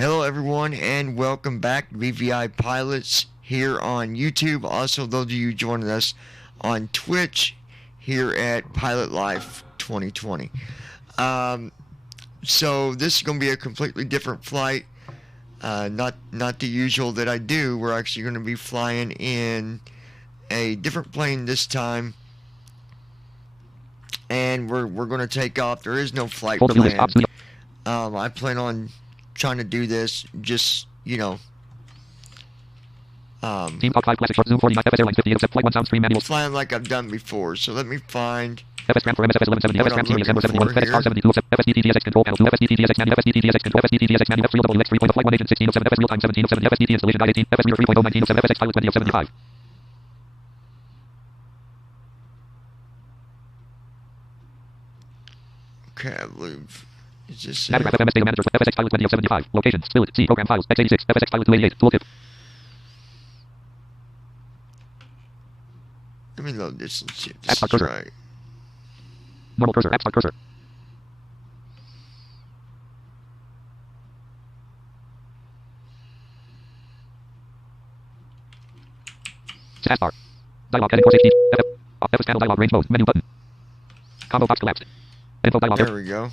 Hello everyone and welcome back to BVI Pilots here on YouTube. Also those of you joining us on Twitch here at Pilot Life 2020. So this is going to be a completely different flight. Not the usual that I do. We're actually going to be flying in a different plane this time. And we're going to take off. There is no flight plan. I plan on trying to do this just, flying like I've done before. So let me find what I'm looking for here. Okay, I believe. Is this it? Location, split, C, program files, x86, FSX Pilot 288, tooltip. Let me load this and see if this is right. Normal cursor, app start cursor. Taskbar. Dialog heading course HD. FS panel dialog range mode. Menu button. Combo box collapsed. Info dialog. There we go.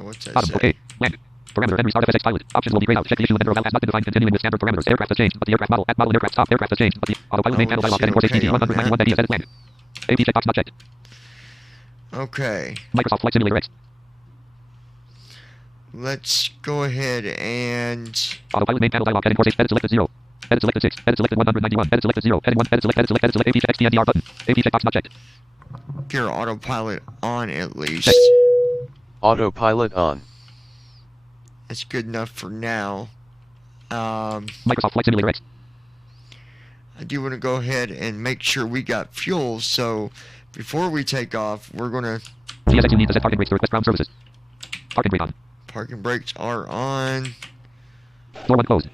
What's that Bottom, say? okay. Land. Parameter and restart FSX Pilot. Options will be grayed out. Check the issue of vendor allow has not been defined. Continuing with standard parameters. Aircraft has changed, but the aircraft model and aircraft stop. Aircraft has changed, but the autopilot main panel dialog heading course HD 191 ideas edit land. AP checkbox not checked. Okay. Microsoft Flight Simulator X. Let's go ahead and Autopilot main panel dialog heading course H. Edit selected 0. Edit selected 6. Edit selected 191. Edit selected 0. Heading 1. Edit select. Edit select. Edit select. AP check XTNDR button. AP checkbox not checked. get our autopilot on at least. Check. Autopilot on. That's good enough for now. Microsoft Flight Simulator X. I do want to go ahead and make sure we got fuel, so before we take off, we're going to... GSX, you need to set parking brakes to request ground services. Parking brake on. Parking brakes are on. Door 1 closed.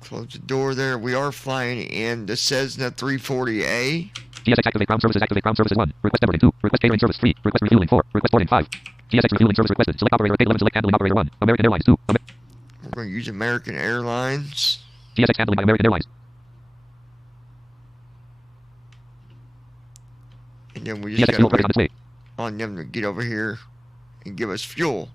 Close the door there. We are flying in the Cessna 340A. GSX activate ground services. Activate ground services 1. Request everything 2. Request catering service 3. Request refueling 4. Request boarding 5. GSX refueling service requested. Select operator 811. Select handling operator 1. American Airlines 2. We're going to use American Airlines. GSX handling by American Airlines. And then we just GSX fuel got credit on its way. on them to get over here and give us fuel.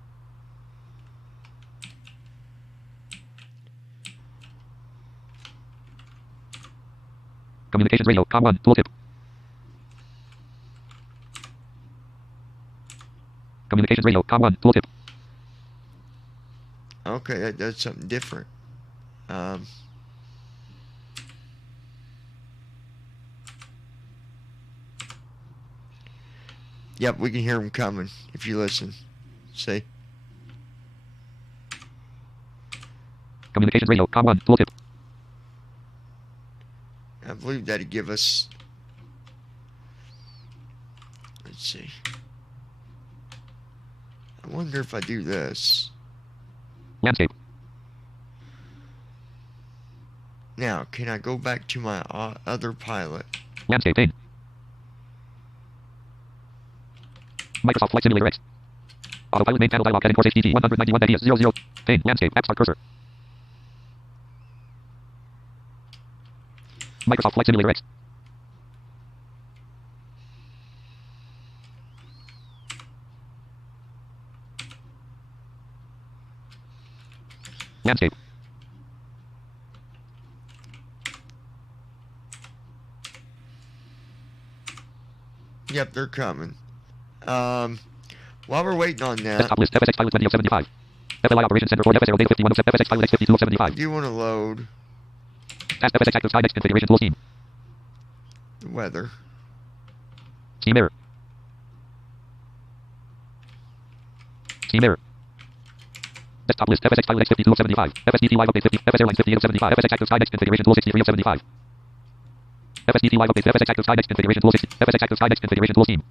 Communications radio. Com 1. Tooltip. Communications radio. Com 1. Tooltip. Okay, that does something different. Yep, we can hear them coming if you listen. See? Communications radio. Com 1. Tooltip. I believe that'd give us... Let's see. I wonder if I do this. Landscape. Now, can I go back to my other pilot? Landscape pane. Microsoft Flight Simulator X. Autopilot main panel dialog heading course HTT 191 ideas 00. Pane. Landscape. App start cursor. Microsoft Flight Simulator X. Landscape. Yep, they're coming. While we're waiting on that, Desktop list. FSX Pilot 20 of 75. FLI Operations Center 4 FS0 Data 51 of FSX Pilot X 52 of 75. do you want to load Task FSX Active Sky Next Configuration Tool Scheme. the weather? Scheme error. Scheme error. Desktop list. FSX Pilot X 52 of 75. FSDT Live Update 50. FS Airlines 58 of 75. FSX Active Sky Next Configuration Tool 63 of 75. FSDT Live Update. FSX Active Sky Next Configuration Tool 60. FSX Active Sky Next Configuration Tool Scheme.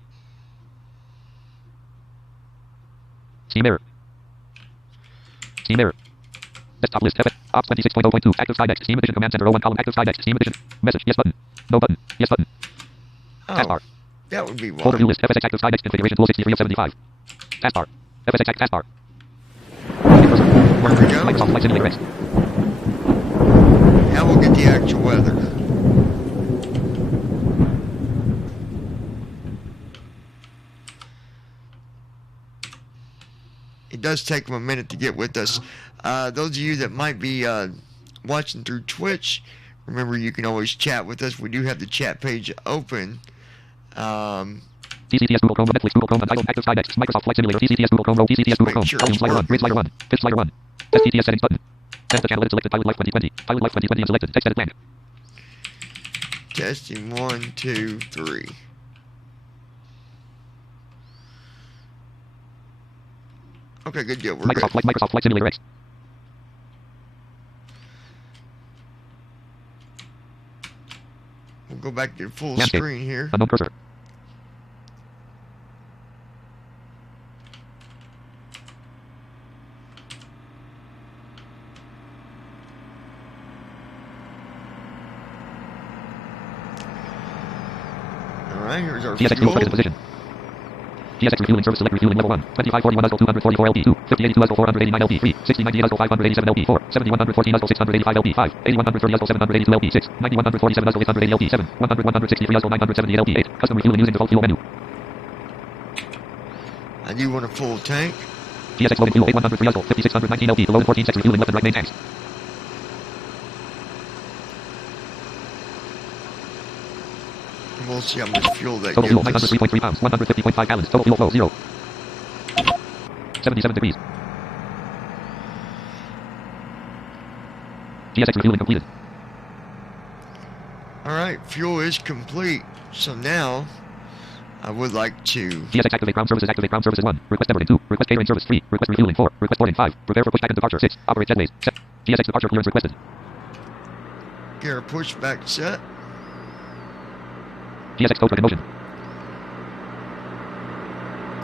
Scheme error. Scheme error. Desktop list. Ops 26.0.2. Active Sky Next. Scheme Edition Command Center 01 column. Active Sky Next. Scheme Edition. Message. Yes button. No button. Yes button. Oh, Taskbar. that would be Folder why. view list. FSX Active Sky Next Configuration Tool 63 of 75. Taskbar. FSX taskbar. There we go. Microsoft Flight Simulator X. Now we'll get the actual weather. It does take them a minute to get with us. Those of you that might be watching through Twitch, remember you can always chat with us. We do have the chat page open. TCTS Google Chrome, Netflix Google Chrome, Untitled Active Skydeck, Microsoft Flight Simulator, TCTS Google Chrome, TCTS Google Chrome, Volume Slider 1, Grid Slider 1, Fifth Slider 1, STTS Settings button. Test the channel edit selected, Pilot Life 2020, Pilot Life 2020 unselected, text edit blank. Testing 1, 2, 3. Okay, good deal. We're Microsoft good. Microsoft Flight Simulator X. We'll go back to full Landscape. screen here. Unknown cursor. Alright, here's our GSX fuel fuel. focus position. GSX refueling service select refueling level 1. 2541 USO 244 LP2. 5082 USO 489 LP3. 6098 USO 587 LP4. 7114 USO 685 LP5. 8130 USO 782 LP6. 9147 USO 880 LP7. 100 163 USO 970 LP8. Custom refueling using default fuel menu. I do want a full tank. GSX loading fuel 8103 USO 5619 LP. Below 14 6 refueling left and right main tanks. And we'll see how much fuel that Total fuel gives us. 903.3 pounds. 150.5 gallons. Total fuel flow 0. 77 degrees. GSX refueling completed. Alright, fuel is complete. So now, I would like to... GSX activate ground services 1. Request departing 2. Request catering service 3. Request refueling 4. Request boarding 5. Prepare for pushback and departure 6. Operate jetways. GSX departure clearance requested. get our pushback set. GSX code in motion.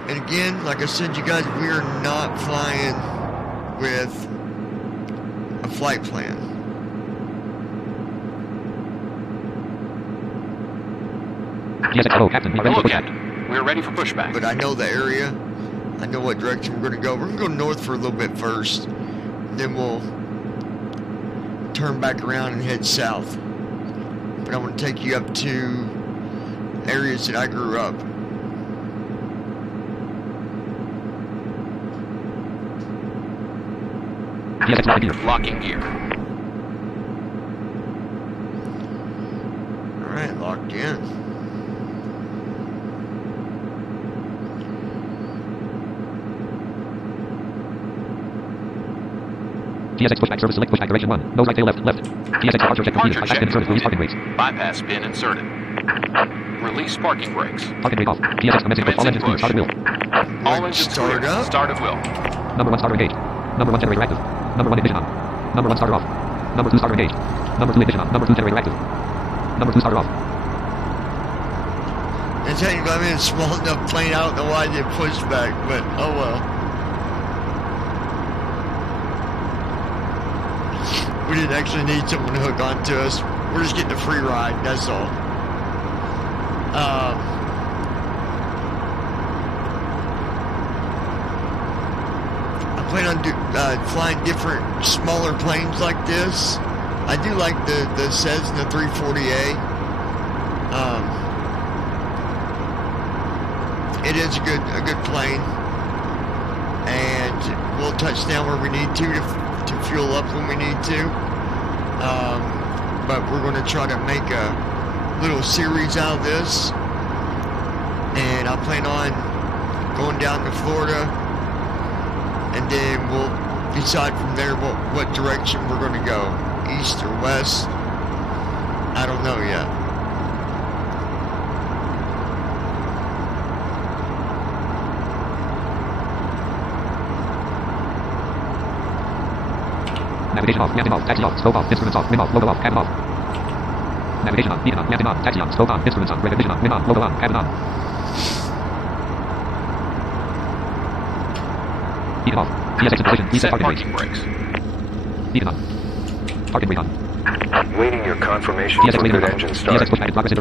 And again, like I said, you guys, we are not flying with a flight plan. GSX hello, Captain. We are ready for pushback. Captain. We're ready for pushback. But I know the area. I know what direction we're going to go. We're going to go north for a little bit first. Then we'll turn back around and head south. But I want to take you up to areas that I grew up. GSX locking gear. Locking gear. Alright, locked in. GSX pushback service select pushback direction 1. Nose right tail left, left. GSX departure check completed. Bypass pin inserted. Release parking brakes. Bypass pin inserted. Release parking brakes. Parking brake off. GSX commencing push. All engines clear. Started wheel. All engines start clear. up. Start at will. Number 1 starter engaged. Number 1 generator active. Number 1 ignition on. Number 1 starter off. Number 2 starter engaged. Number 2 ignition on. Number 2 generator active. Number 2 starter off. And technically, I'm in a small enough plane. I don't know why I did pushback, but oh well. We didn't actually need someone to hook onto us. We're just getting a free ride, that's all. I plan on flying different smaller planes like this. I do like the Cessna 340A. It is a good plane, and we'll touch down where we need to fuel up when we need to. But we're going to try to make a little series out of this, and I plan on going down to Florida, and then we'll decide from there what direction we're going to go, east or west. I don't know yet. Navigation off, landing off, taxi off, scope off, instruments off, wind off, logo off, cabin off. Navigation on, beacon on, landing on, taxi on, scope on, instruments on, recognition on, wind on, logo on, cabin on. Beacon off, GSX in position, reset Set parking parking brakes. brakes. Beacon on. Parking brake on. Waiting your confirmation GSX for waiting good on. engine start. GSX pushback in progress.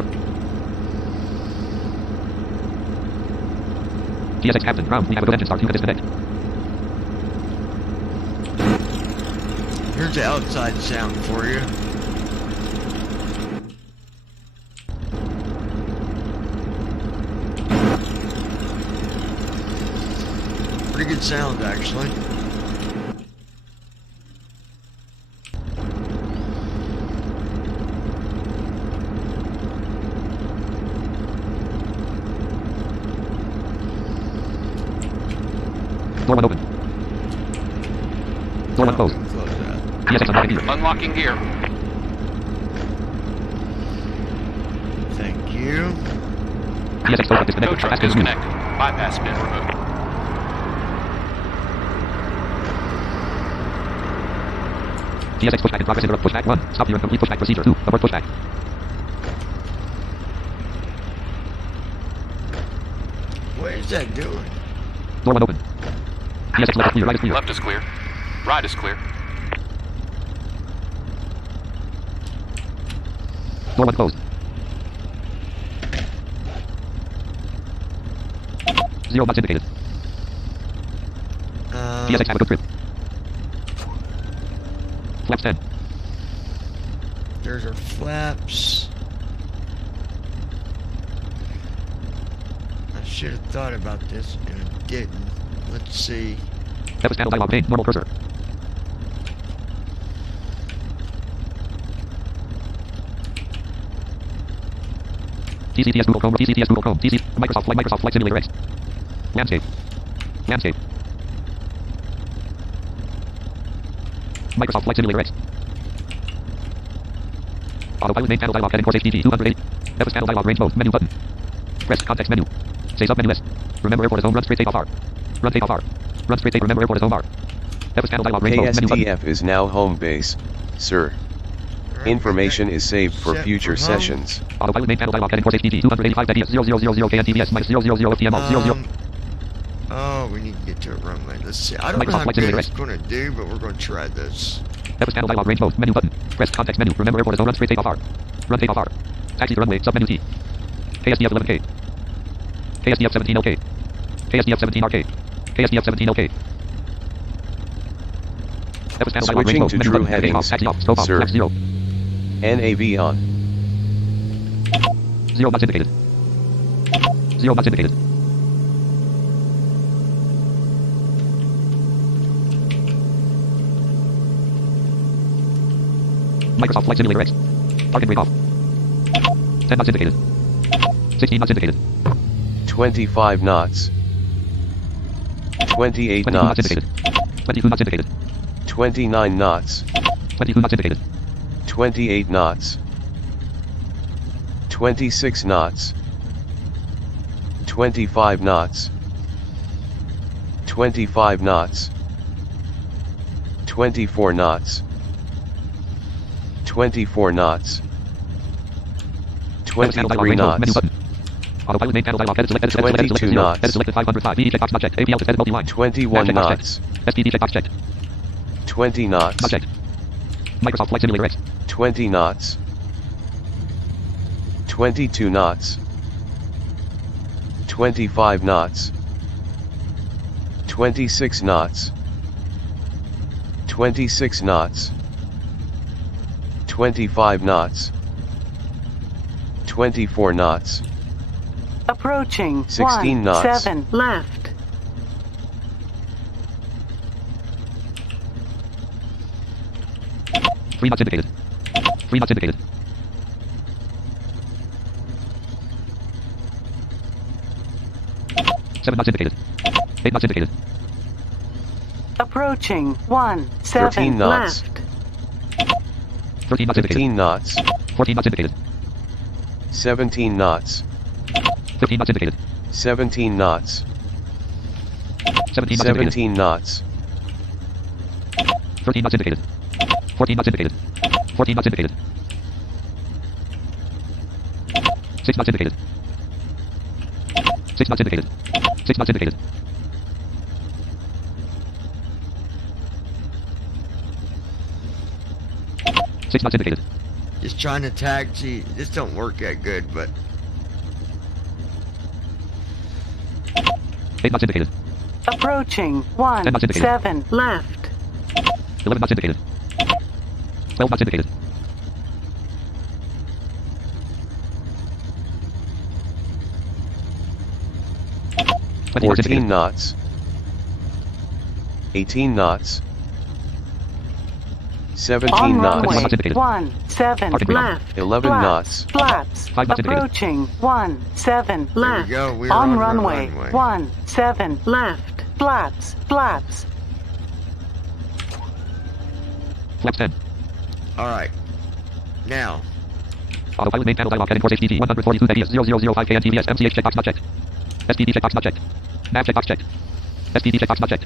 TSX Captain, ground. We have a good engine start. You can disconnect. Here's the outside sound for you. Pretty good sound, actually. Door 1 open. Door 1 closed. Close that. TSX unlocking gear. Unlocking gear. Thank you. TSX tow truck disconnected. Tow truck Bypass been removed. disconnected. Bypass bin removed. TSX pushback in progress. Interrupt pushback 1. Stop your incomplete pushback procedure 2. Abort pushback. What is that doing? Door 1 open. TSX left is clear. Right is clear. Left is clear. Right is clear. Door 1 closed. 0 knots indicated. TSX have a good trip. Flaps 10. There's our flaps. I should have thought about this and I didn't. Let's see. Compass panel dialog pane. Normal cursor. TCTS Google Chrome. TCTS Google Chrome. TC Microsoft Flight Simulator X. Landscape. Landscape. Microsoft Flight Simulator X. Autopilot main panel dialog heading course HDG 280. Compass panel dialog range mode. Menu button. Press context menu. Say sub menu S. Remember airport is home. Run straight takeoff R. Run takeoff R. Run straight take. Remember airport is home R. Compass panel dialog range mode. Menu button. KSTF is now home base, sir. Information is saved for future sessions. Autopilot main panel dialog heading course HDG 285 0000 KNTVS minus 000 TML 00. Oh, we need to get to a runway. Let's see. I don't know Microsoft how Flight good Simulator it's X. going to do, but we're going to try this. Compass panel dialog range mode. Menu button. Press context menu. Remember airport is home. Run straight takeoff R. Run takeoff R. Taxi to runway. Sub menu T. KSDF 11K. KSDF 17 OK. KSDF 17 RK. KSDF 17 OK. Compass panel dialog range Switching mode. to Menu true button. headings, Taxi off. Scope off. sir. Flaps 0. NAV on. 0 knots indicated. 0 knots indicated. Microsoft Flight Simulator X. Target rate off. 10 knots indicated. 16 knots indicated. 25 knots. 28 22 knots knots. indicated. 22 knots indicated. 29 knots. 22 knots indicated. 28 knots. 26 knots. 25 knots. 25 knots. 24 knots. 24 knots. 23 knots. Autopilot main panel dialog. Edit select. 22 knots. Edit selected 505. VE checkbox not checked. APL to edit multi-line. 21 knots. SPD checkbox checked. 20 knots. Not checked. Microsoft Flight Simulator X. 20 knots. 22 knots. 25 knots. 26 knots. 26 knots. 25 knots. 24 knots. Approaching 16 knots. 7 left. Three knots indicated. 3 knots indicated. 7 knots indicated. 8 knots indicated. Approaching 7 13 knots. left. 13 knots indicated. 15 knots. 14 knots indicated. 17 knots. 15 knots indicated. 17 knots. 17 knots indicated. 17 knots. 13 knots indicated. 14 knots indicated. 14 knots indicated. 6 knots indicated. 6 knots indicated. 6 knots indicated. 6 knots indicated. Just trying to taxi. This don't work that good, but 8 knots indicated. Approaching 1, 10 knots indicated. 7 left. 11 knots indicated. 12 knots indicated. 14 knots. 18 knots. 17 On knots. runway 1, 7 left. 11 knots. Flaps. 5 knots indicated. Approaching 1, 7 There left. we go. We're On the runway 1, 7 left. Flaps. Flaps. Flaps 10. All right. Now, Autopilot main panel dialog heading course HDG 142 ADS 0005 KNTVS MCH checkbox not checked. SPD checkbox not checked. Nav checkbox checked. SPD checkbox not checked.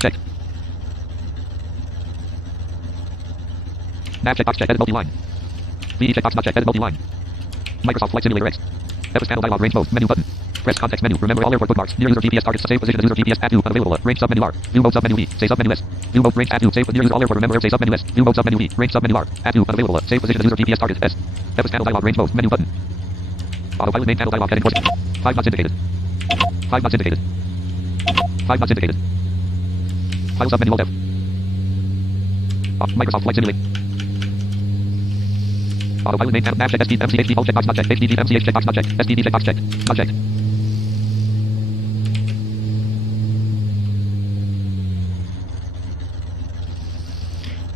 Checked. Nav checkbox checked. Edit multi-line. VE checkbox not checked. Edit multi-line. Microsoft Flight Simulator X. Episode panel dialog range mode menu button. Press context menu. Remember all airport bookmarks. Near user GPS targets. Save position. User GPS add to unavailable. Range submenu R. View mode submenu E. Say submenu S. View mode range add to. Save near user all airport. Remember say submenu S. View mode submenu E. Range submenu R. Add to unavailable. Save position. User GPS target S. Episode panel dialog range mode menu button. Autopilot main panel dialog heading course. 5 knots indicated. 5 knots indicated. 5 knots indicated. File submenu Alt F. Microsoft Flight Simulator. Autopilot main panel nav check SD MCHD hold checkbox not checked. HDD MCH checkbox not checked. SDD checkbox checked. Not checked.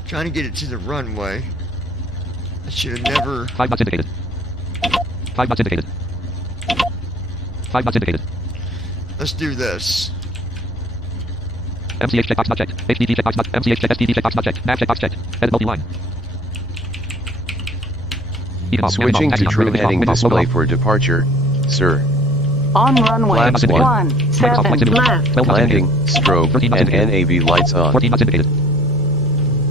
trying to get it to the runway. I should have never. 5 knots indicated. 5 knots indicated. 5 knots indicated. Let's do this. MCH checkbox not checked. HDD checkbox not MCH check SDD checkbox not checked. Nav checkbox checked. Edit multi-line. Switching to true heading display for departure, sir. On runway Flaps 1, 7 left. Landing, strobe, and NAV lights on. 14 knots indicated.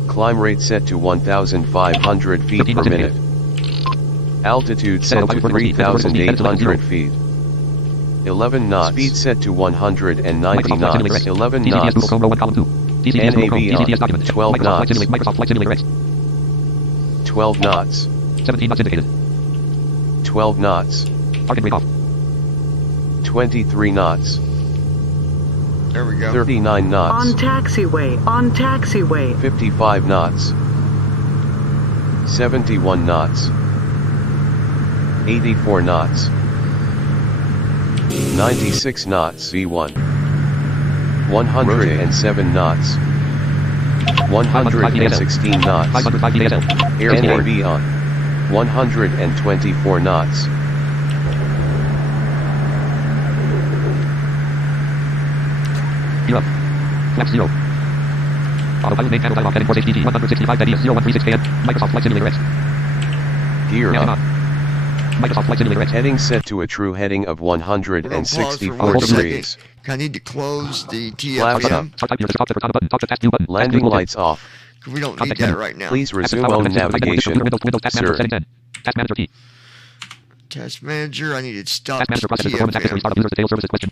Climb rate set to 1,500 feet per minute. Altitude set to 3,800 feet. 11 knots. Speed set to 190 knots. 11 knots. NAV on. 12 knots. 12 knots. 17 knots indicated. 12 knots. Target rate off. 23 knots. There we go. 39 knots. On taxiway. On taxiway. 55 knots. 71 knots. 84 knots. 96 knots. V1. 107 knots. 116 knots. 505 DASL. Air NAV on. 124 knots. Gear up. Flaps 0. Autopilot main panel dialog heading course HDG 165 ADS 0136 KN. Microsoft Flight Simulator X. Gear Now up. Microsoft Flight Simulator X. Heading set to a true heading of We're gonna pause for 164 1 degrees. second. I need to close the Flaps up. TFM. Start type here. Just cockpit button. Talk to task view button. Landing lights off. We don't need Context that menu. right now. Please resume on navigation, Windows task manager sir. setting 10. Task manager T. Task manager, I need to stop Task manager processes performance access TFM. restart of user detail services question.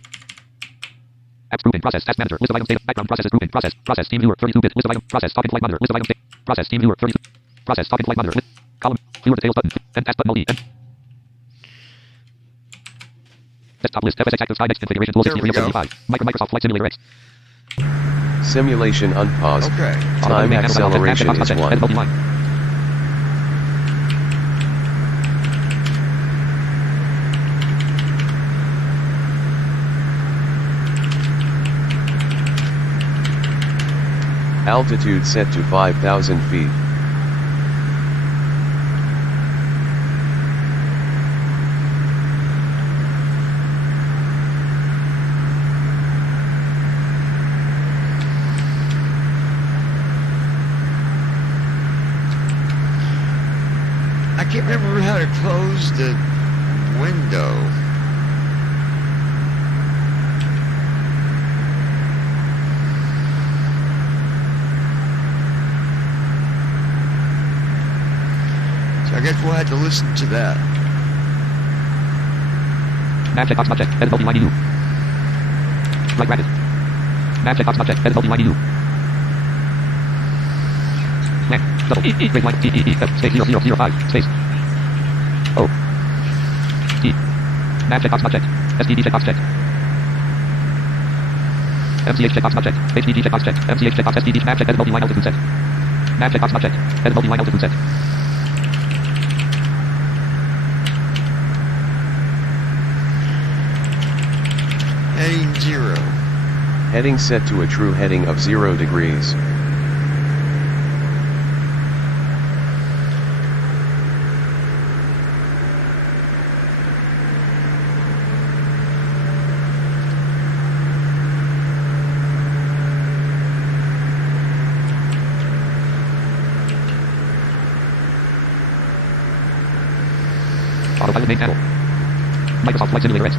Apps grouping process. Task manager. List of items data. Background processes grouping process. Process team viewer 32-bit. List of items. Process talking flight monitor. List of items data. Process team viewer 32. Process talking flight monitor. List. Column. Viewer details button. End task button multi. End. Desktop list. FSX active Skydex configuration tool There we go. 6375. Microsoft Flight Simulator X. Simulation unpaused. Okay. Time acceleration is 1. Edit multi-line. Altitude set to 5,000 feet. I can't remember how to close the window. So I guess we'll have to listen to that. Nav checkbox not checked. Edit multi-line EU. Right bracket. Nav checkbox not checked. Edit multi-line EU. Next. Double E. Great line. T. E. E. F. Space 0005. Space. O. T. Nav checkbox not checked. SDD checkbox checked. MCH checkbox not checked. HDD checkbox checked. MCH checkbox SDD map checked. Edit multi-line altitude set. Map checkbox not checked. Edit multi-line altitude set. Heading 0. Heading set to a true heading of 0 degrees. Autopilot main panel. Microsoft Flight Simulator X.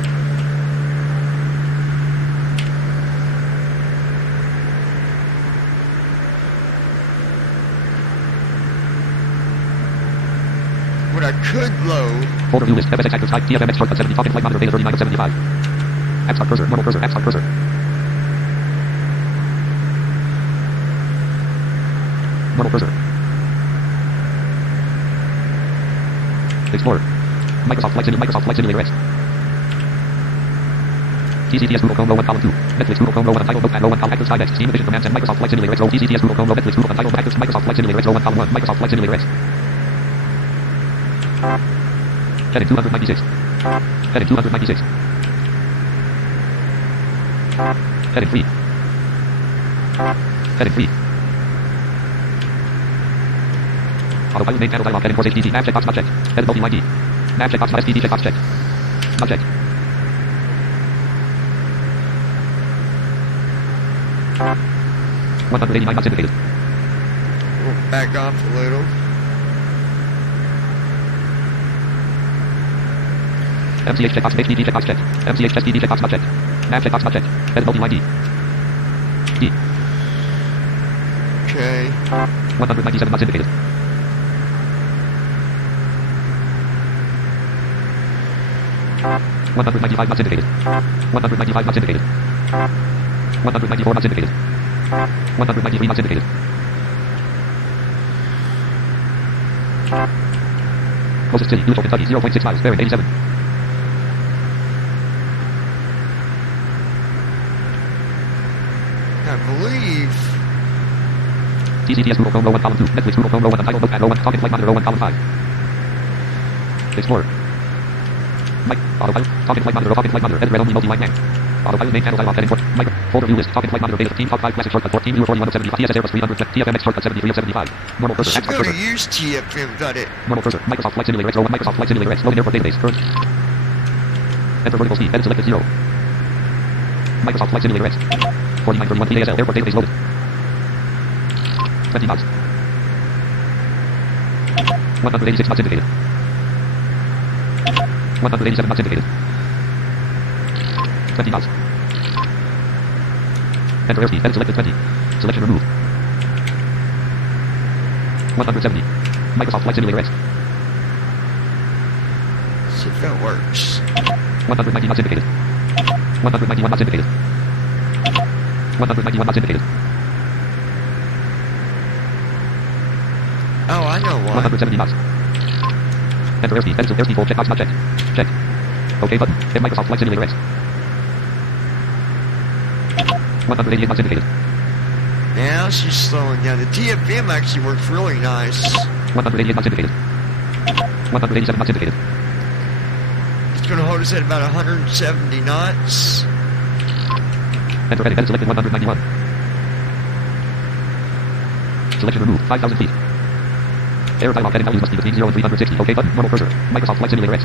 What I could load. Folder view list. FSX active sky. TFMX shortcut 70. Talking flight monitor data 39 of 75. App start cursor. Normal cursor. App start cursor. Normal cursor. Explorer. Microsoft Flight Simulator X. TCTS Google Chrome row 1 column 2. Netflix Google Chrome row 1 untitled notepad row 1 column active sky desk. Steam Edition commands and Microsoft Flight Simulator X row. TCTS Google Chrome row Netflix Google untitled active Microsoft Flight Simulator X row 1 column 1. Microsoft Flight Simulator X. Heading 296. Heading 296. Heading 3. Heading 3. Autopilot main panel dialog. Heading course HDD. Map checkbox not checked. Edit multi-line D. Map checkbox not SDD checkbox checked. Not checked. $189 not indicated. We'll back off a little. MCH checkbox HDD checkbox checked. MCH SDD checkbox not checked. Map checkbox not checked. Edit multi-line D. D. Okay. 197 not indicated. $195 not indicated. $195 not indicated. $194 not indicated. $193 not indicated. Closest city, Louisville, Kentucky, 0.6 miles, bearing 87. I believe. TCTS Google Chrome row 1 column 2. Netflix Google Chrome row 1 untitled notepad row 1. Talking flight monitor row 1 column 5. Explorer. Autopilot. Talking flight monitor. Talking flight monitor. Edit read only multi-line name. Autopilot main panel dialog. Heading 4. Micro. Folder view list. Talking flight monitor. Data 15. Top 5 classic shortcut 14. Viewer 41 of 75. TSS Airbus 300. TFMX shortcut 73 of 75. Normal cursor. Should App start go to cursor. use TFM, got it. Normal cursor. Microsoft Flight Simulator X row 1. Microsoft Flight Simulator X. Loading airport database. Current. Enter vertical speed. Edit selected 0. Microsoft Flight Simulator X. 4931 PASL. Airport database loaded. 20 knots. 186 knots indicated. 187 knots indicated. 20 knots. Enter airspeed. Edit selected 20. Selection removed. 170. Microsoft Flight Simulator X. See if that works. 190 knots indicated. 191 knots indicated. 191 knots indicated. Oh, I know why. 170 knots. Enter airspeed. Edit airspeed full checkbox not checked. Check. OK button. Hit Microsoft Flight Simulator X. 188 knots indicated. Now she's slowing down. The TFM actually works really nice. 188 knots indicated. 187 knots indicated. It's going to hold us at about 170 knots. Enter edit. Edit selected 191. Selection removed. 5,000 feet. Air dialog. Heading values must be between 0 and 360. OK button. Normal cursor. Microsoft Flight Simulator X.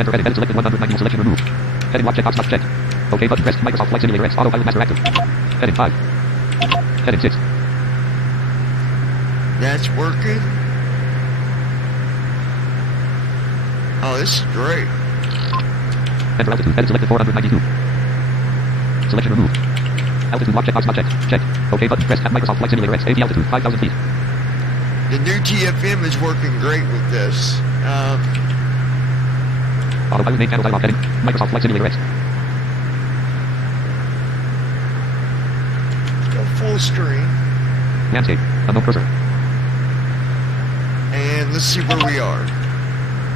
Enter edit. Edit selected 190. Selection removed. Heading lock checkbox not checked. OK button pressed. Microsoft Flight Simulator X. Autopilot master active. Heading 5. Heading 6. That's working. Oh, this is great. Enter altitude. Edit selected 492. Selection removed. Altitude lock checkbox not checked. Check. OK button pressed. Microsoft Flight Simulator X. AV altitude 5,000 feet. The new TFM is working great with this. Autopilot main panel dialog heading. Microsoft Flight Simulator X. Go full screen. Landscape. Unknown cursor. And let's see where we are.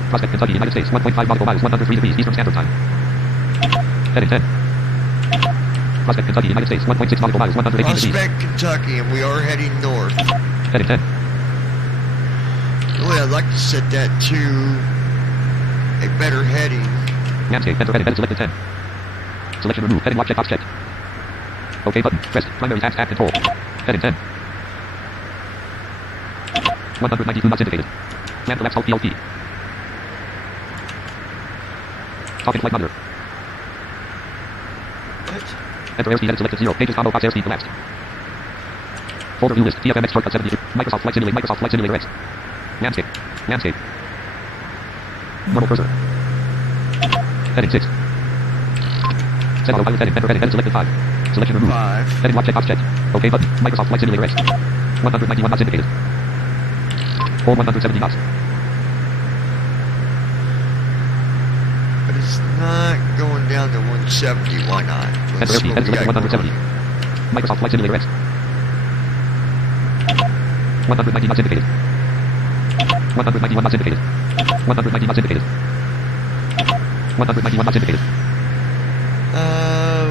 Prospect, Kentucky, United States. 1.5 nautical miles. 103 degrees Eastern Standard Time. Heading 10. Prospect, Kentucky, United States, 1.6 nautical miles, 118 degrees. Prospect, Kentucky, and we are heading north. Heading 10. Really, I'd like to set that to a better heading. Landscape, enter heading, selected 10. Selection removed, heading lock, checkbox checked. OK button, pressed, primary task, tab control. Heading 10. 192 knots indicated. Land collapse, alt PLT. Talking flight monitor. What? Enter airspeed and selected 0. Pages combo box airspeed collapsed. Folder view list. TFMX shortcut 73. Microsoft Flight Simulator. Microsoft Flight Simulator X. Landscape. Landscape. Normal cursor. Heading 6. Set autopilot heading. Enter heading. Heading selected 5. Selection removed. 5. Heading lock checkbox checked. OK button. Microsoft Flight Simulator X. 191 knots indicated. Hold 170 knots. But it's not going down to 170. Why not? Enter airspeed. Heading selected 170. Microsoft Flight Simulator X. 190 knots indicated. 191 knots indicated. 190 knots indicated. 191 knots indicated.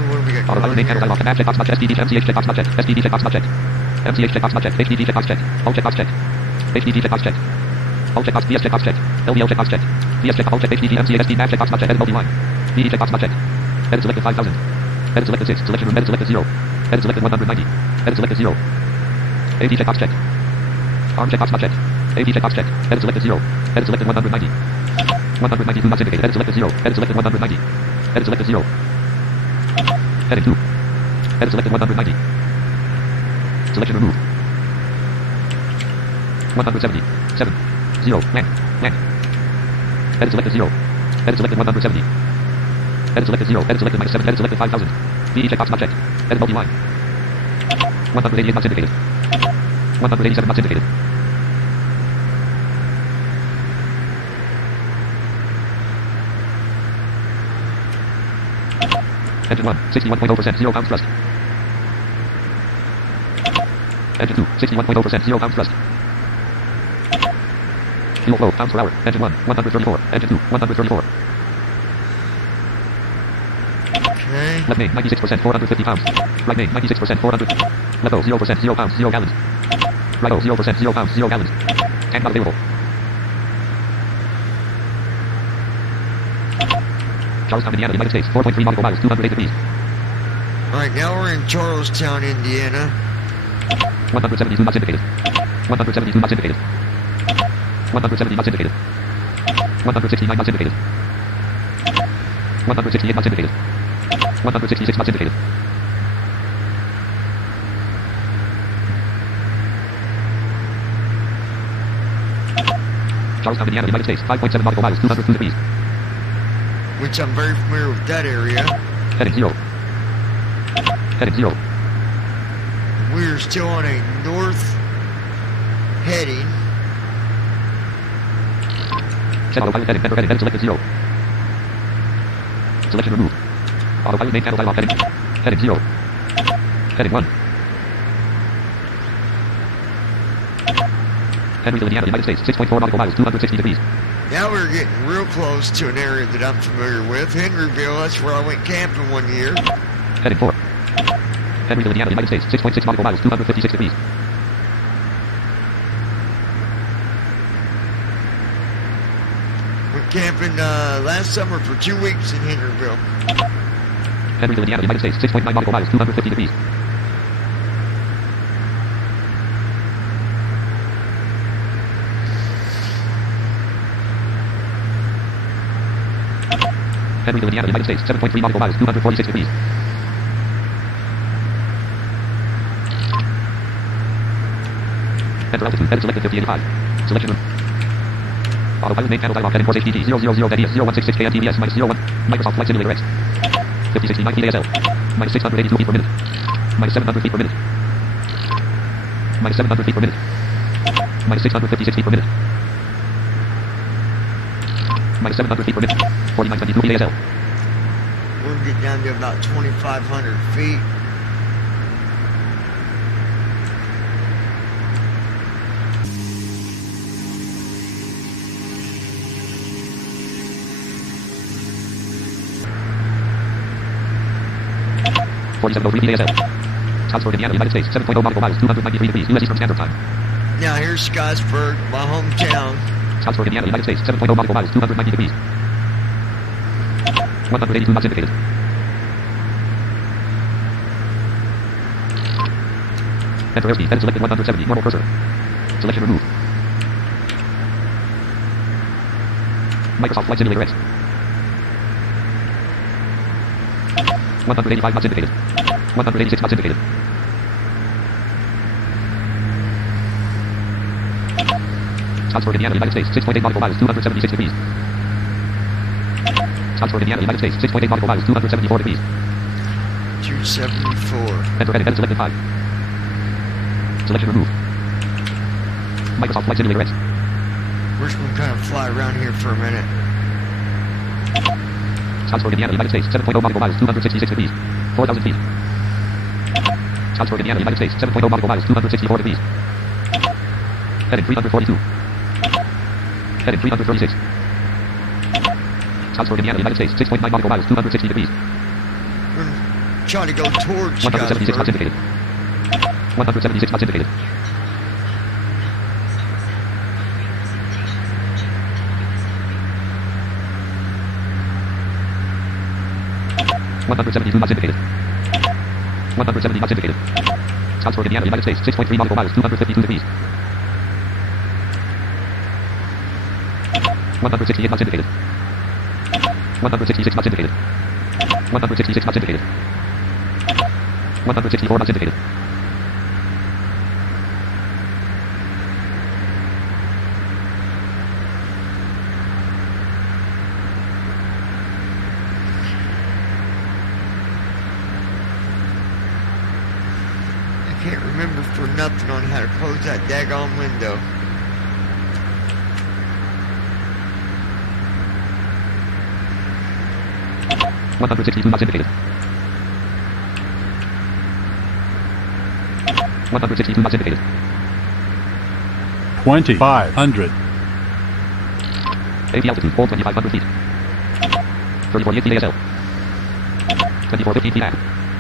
What do we got Autopilot going main panel here? dialog. Nav checkbox not checked. SDD MCH checkbox not checked. SDD checkbox not checked. MCH checkbox not checked. HDD checkbox checked. All checkbox checked. HDD checkbox checked. All checkbox. VS checkbox checked. LVL checkbox checked. VS checkbox all checked. HDD MCH SD nav checkbox not checked. Edit multi-line. VE checkbox not checked. Edit selected 5000. Edit selected 6. Selection room. Edit selected 0. Edit selected 190. Edit selected 0. AD checkbox checked. Arm checkbox not checked. AD checkbox checked. Edit selected 0. Edit selected 190. 192 knots indicated. Edit selected 0. Edit selected 190. Edit selected 0. Heading 2. Edit selected 190. Selection removed. 170. 7. 0. Land. Land. Edit selected 0. Edit selected 170. Edit selected 0. Edit selected -7. Edit selected 5000. VE checkbox not checked. Edit multi-line. 188 knots indicated. 187 knots indicated. Engine 1, 61.0%, 0 pounds thrust. Engine 2, 61.0%, 0 pounds thrust. Fuel flow, pounds per hour. Engine 1, 134. Engine 2, 134. Okay. Left main, 96%, 450 pounds. Right main, 96%, 400. Left O, 0%, 0 pounds, 0 gallons. Right O, 0%, 0 pounds, 0 gallons. Tank not available. Charlestown, Indiana, United States, 4.3 nautical miles, 208 degrees. Alright, now we're in Charlestown, Indiana. 172 knots indicated. 172 knots indicated. 170 knots indicated. 169 knots indicated. 168 knots indicated. 166 knots indicated. Charlestown, Indiana, United States, 5.7 nautical miles, 202 degrees. Which I'm very familiar with that area. Heading 0. Heading 0. We're still on a north heading. Set autopilot heading, enter heading, heading selected 0. Selection removed. Autopilot main panel dialog heading. Heading 0. Heading 1. Henryville, Indiana, United States, 6.4 nautical miles, 260 degrees. Now we're getting real close to an area that I'm familiar with. Henryville, that's where I went camping one year. Heading 4. Henryville, Indiana, United States, 6.6 nautical miles, 256 degrees. Went camping last summer for 2 weeks in Henryville. Henryville, Indiana, United States, 6.9 nautical miles, 250 degrees. Henryville, Indiana, United States, 7.3 nautical miles, 246 degrees. Enter altitude, edit selected 5085. Selection room. Autopilot main panel dialog, heading course HDT 000 ZDS 0166 KNTBS -01. Microsoft Flight Simulator X. 5069 PASL. -682 feet per minute. -700 feet per minute. -700 feet per minute. -656 feet per minute. -700 feet per minute. 4922 PASL. We're going to get down to about 2,500 feet. 4703 VASL. Scottsburg, Indiana, United States, 7.0 nautical miles, 293 degrees, U.S. Eastern Standard Time. Now here's Scottsburg, my hometown. Scottsburg, Indiana, United States, 7.0 nautical miles, 290 degrees. 182 knots indicated. Enter airspeed, then selected 170, normal cursor. Selection removed. Microsoft Flight Simulator X. 185 knots indicated. 186 knots indicated. Scottsburg, Indiana, United States, 6.8 nautical miles, 276 degrees. Scottsburg, Indiana, United States, 6.8 nautical miles, 274 degrees. 274. Enter edit, edit selected 5. Selection removed. Microsoft Flight Simulator X. We're just going to kind of fly around here for a minute. Scottsburg, Indiana, United States, 7.0 nautical miles, 266 degrees. 4,000 feet. Scottsburg, Indiana, United States, 7.0 nautical miles, 264 degrees. Heading 342. Heading 336. Scottsburg, Indiana, United States, 6.9 nautical miles, 260 degrees. We're trying to go towards 176 knots Scottsburg. indicated. 176 knots indicated. $172 knots indicated. 170 knots indicated. Scottsburg, Indiana, United States, 6.3 nautical miles, 252 degrees. 168 knots indicated. 166 knots indicated. 166 knots indicated. 164 knots indicated. I can't remember for nothing on how to close that daggone window. $162 knots indicated. 162 knots indicated. 2,500. AP altitude, hold 2,500 feet. 3480 ASL. 2415 feet AM.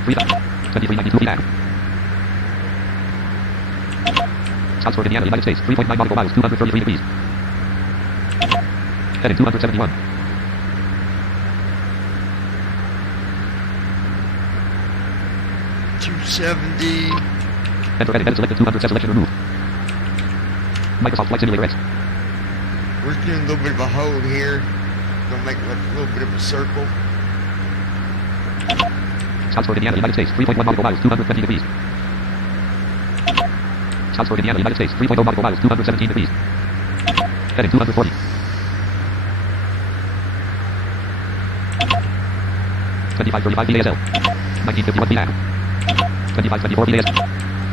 2392 feet AM. Scottsburg, Indiana, United States, 3.9 nautical miles, 233 degrees. Heading 271. Enter edit selected 200 selection removed. Microsoft Flight Simulator X. We're doing a little bit of a hold here. Gonna make like a little bit of a circle. Scottsburg, Indiana, United States, 3.1 nautical miles, 220 degrees. Scottsburg, Indiana, United States, 3.0 nautical miles, 217 degrees. Heading 240. $2535 VASL. 1951 VAM. 2524 VASL.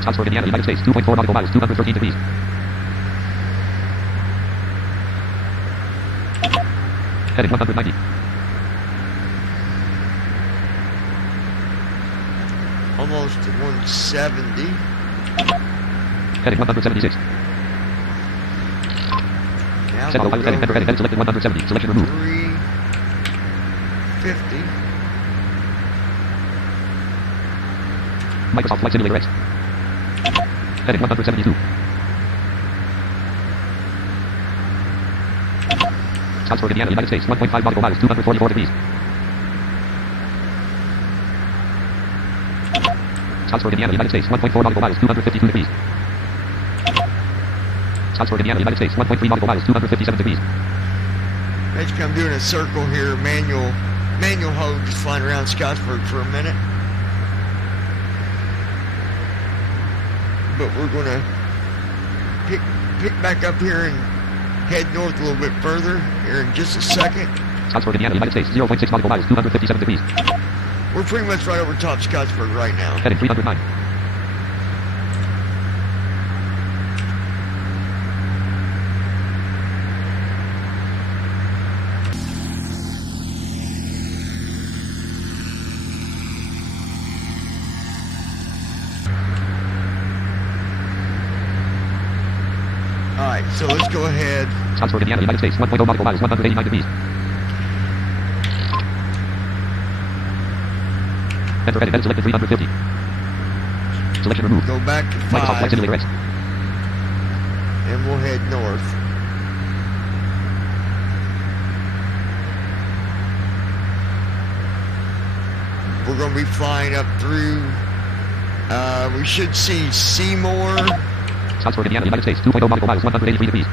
Scottsburg, Indiana, United States, 2.4 nautical miles, 213 degrees. Heading 190. Almost to 170. Heading 176. Now Set auto we'll pilot heading, enter go heading, selected 170, selection removed. 350. Microsoft Flight Simulator X. Heading 172. Scottsburg, Indiana, United States, 1.5 nautical miles, 244 degrees. Scottsburg, Indiana, United States, 1.4 nautical miles, 252 degrees. Scottsburg, Indiana, United States, 1.3 nautical miles, 257 degrees. Basically, I'm doing a circle here, manual hold, just flying around Scottsburg for a minute. But we're gonna pick back up here and head north a little bit further here in just a second. Scottsburg, Indiana, United States, 0.6 nautical miles, 257 degrees. We're pretty much right over top Scottsburg right now. Heading 309. Alright, so let's go ahead. Scottsburg, Indiana, United States, 1.0 nautical miles, 189 degrees. Enter edit. Edit selected 350. Selection removed. Go back to Microsoft Flight 5. Simulator X. And we'll head north. We're going to be flying up through, we should see Seymour. Scottsburg, Indiana, United States. 2.0 nautical miles, 183 degrees.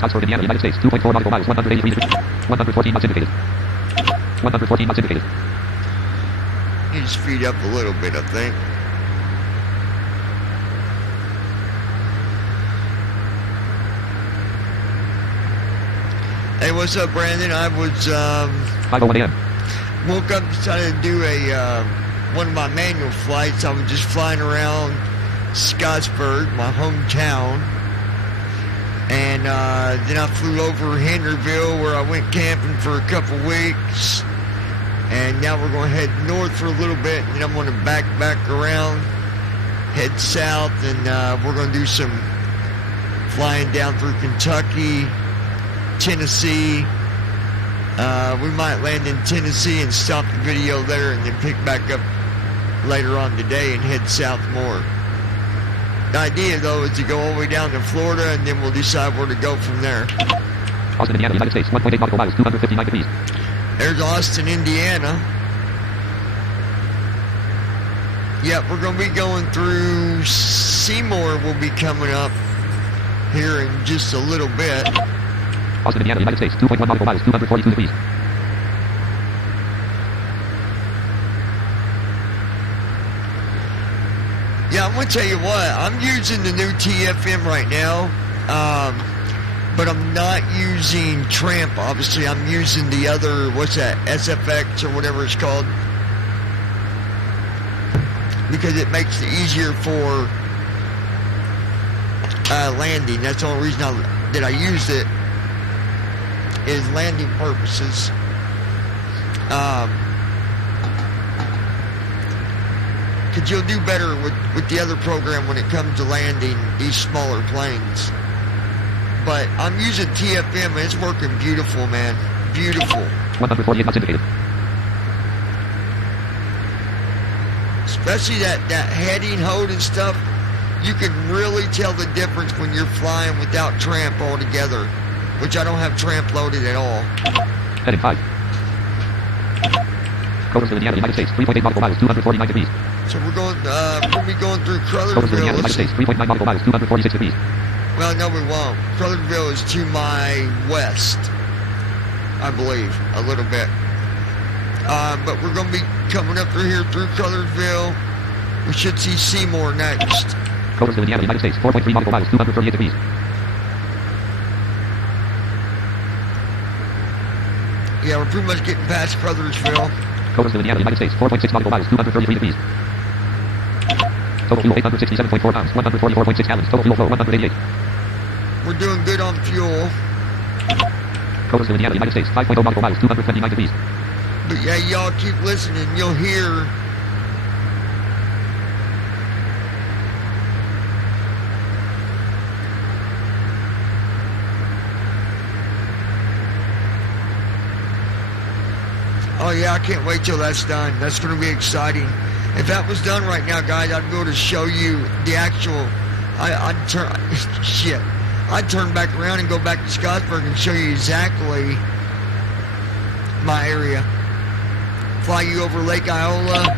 Scottsburg, Indiana, United States. 2.4 nautical miles, 183 degrees. 114 knots indicated. 114 knots indicated. Need to speed up a little bit, I think. Hey, what's up, Brandon? I was 5:01 a.m. woke up, decided to do a one of my manual flights. I was just flying around Scottsburg, my hometown, and then I flew over Henryville, where I went camping for a couple weeks. And now we're going to head north for a little bit, and then I'm going to back around, head south, and we're going to do some flying down through Kentucky, Tennessee. We might land in Tennessee and stop the video there, and then pick back up later on today and head south more. The idea, though, is to go all the way down to Florida, and then we'll decide where to go from there. Austin, Indiana, United States. 1.8 nautical miles, 259 degrees. There's Austin, Indiana. Yep, we're going to be going through Seymour. Will be coming up here in just a little bit. Austin, Indiana, United States. 2.1 nautical miles, 242 degrees. Yeah, I'm going to tell you what. I'm using the new TFM right now. But I'm not using Tramp, obviously. I'm using the other, what's that, SFX or whatever it's called. Because it makes it easier for landing. That's the only reason that I used it, is landing purposes. Because you'll do better with the other program when it comes to landing these smaller planes. But I'm using TFM, and it's working beautiful, man. Beautiful. 148 knots indicated. Especially that heading, hold, and stuff. You can really tell the difference when you're flying without Tramp altogether. Which I don't have Tramp loaded at all. Heading 5. Covers Indiana, United States. 3.8 nautical miles, 249 degrees. So we're going to be going through Covers Indiana, United States. Crothersville. 3.9 nautical miles, 246 degrees. Well, no, we won't. Crothersville is to my west, I believe, a little bit. But we're going to be coming up through here, through Crothersville. We should see Seymour next. Covers Indiana, United States. 4.3 nautical miles, 238 degrees. Yeah, we're pretty much getting past Crothersville. Covers Indiana, United States. 4.6 nautical miles, 233 degrees. Total fuel 867.4 pounds, 144.6 gallons. Total fuel flow 188. We're doing good on fuel. Covers Indiana, United States. 5.0 nautical miles, 229 degrees. But yeah, y'all keep listening. You'll hear. Oh yeah, I can't wait till that's done. That's going to be exciting. If that was done right now, guys, I'd be able to show you the actual. I'd turn back around and go back to Scottsburg and show you exactly my area. Fly you over Lake Iola.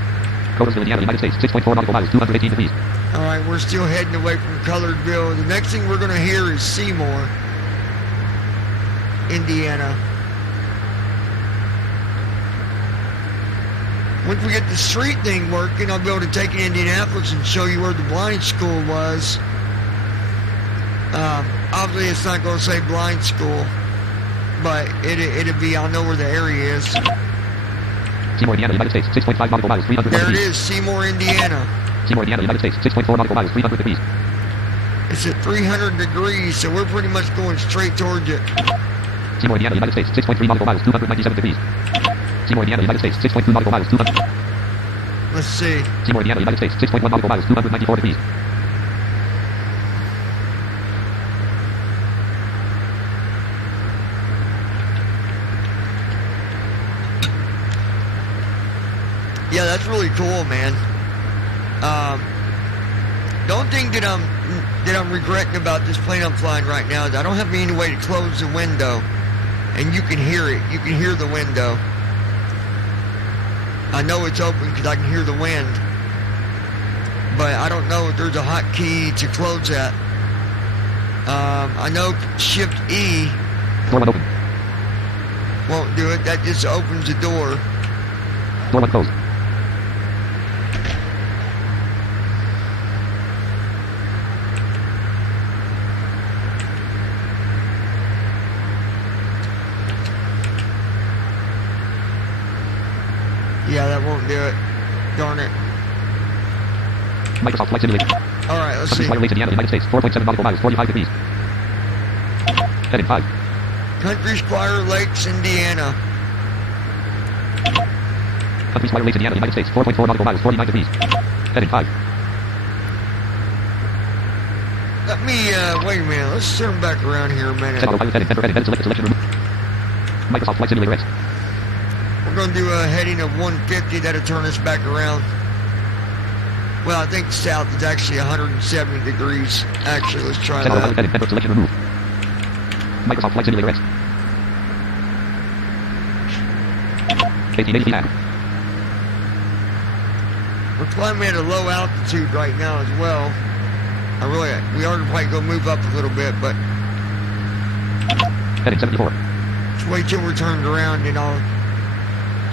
Covers Indiana, United States. 6.4 nautical miles, 218 degrees. All right, we're still heading away from Coloredville. The next thing we're going to hear is Seymour, Indiana. Once we get the street thing working, I'll be able to take you to Indianapolis and show you where the blind school was. Obviously, it's not going to say blind school, but it'll be, I'll know where the area is. Seymour, Indiana, United States. 6.5 nautical miles, 300 There it degrees. is, Seymour, Indiana. Seymour, Indiana, United States. 6.4 nautical miles, 300 degrees. It's at 300 degrees, so we're pretty much going straight towards it. Seymour, Indiana, United States. 6.3 nautical miles, 297 degrees. Seymour, Indiana, United States. 6.2 nautical miles, 200. Let's see. Seymour, Indiana, United States. 6.1 nautical miles, 294 degrees. Yeah, that's really cool, man. The only thing that I'm regretting about this plane I'm flying right now is I don't have any way to close the window, and you can hear it. You can hear the window. I know it's open because I can hear the wind, but I don't know if there's a hotkey to close that. I know Shift E Door 1 open. won't do it. That just opens the door. Door 1 closed. Yeah, that won't do it. Darn it. Microsoft Flight Simulator. Alright, let's Country see. Flyer Lakes, Indiana, United States. 4.7 nautical miles, 45 degrees. Heading 5. Country Squire Lakes, Indiana. Country Flyer Lakes, Indiana, United States. 4.4 nautical miles, 49 degrees. Heading 5. Let me, wait a minute. Let's turn back around here a minute. Set autopilot heading, enter heading, select the selection room. Microsoft Flight Simulator X. We're going to do a heading of 150. That'll turn us back around. Well, I think south is actually 170 degrees. Actually, let's try Set autopilot that. heading, enter selection remove. Microsoft Flight Simulator X. 1880 feet. We're climbing at a low altitude right now as well. We are probably going to move up a little bit, but Heading 74. just wait till we're turned around and I'll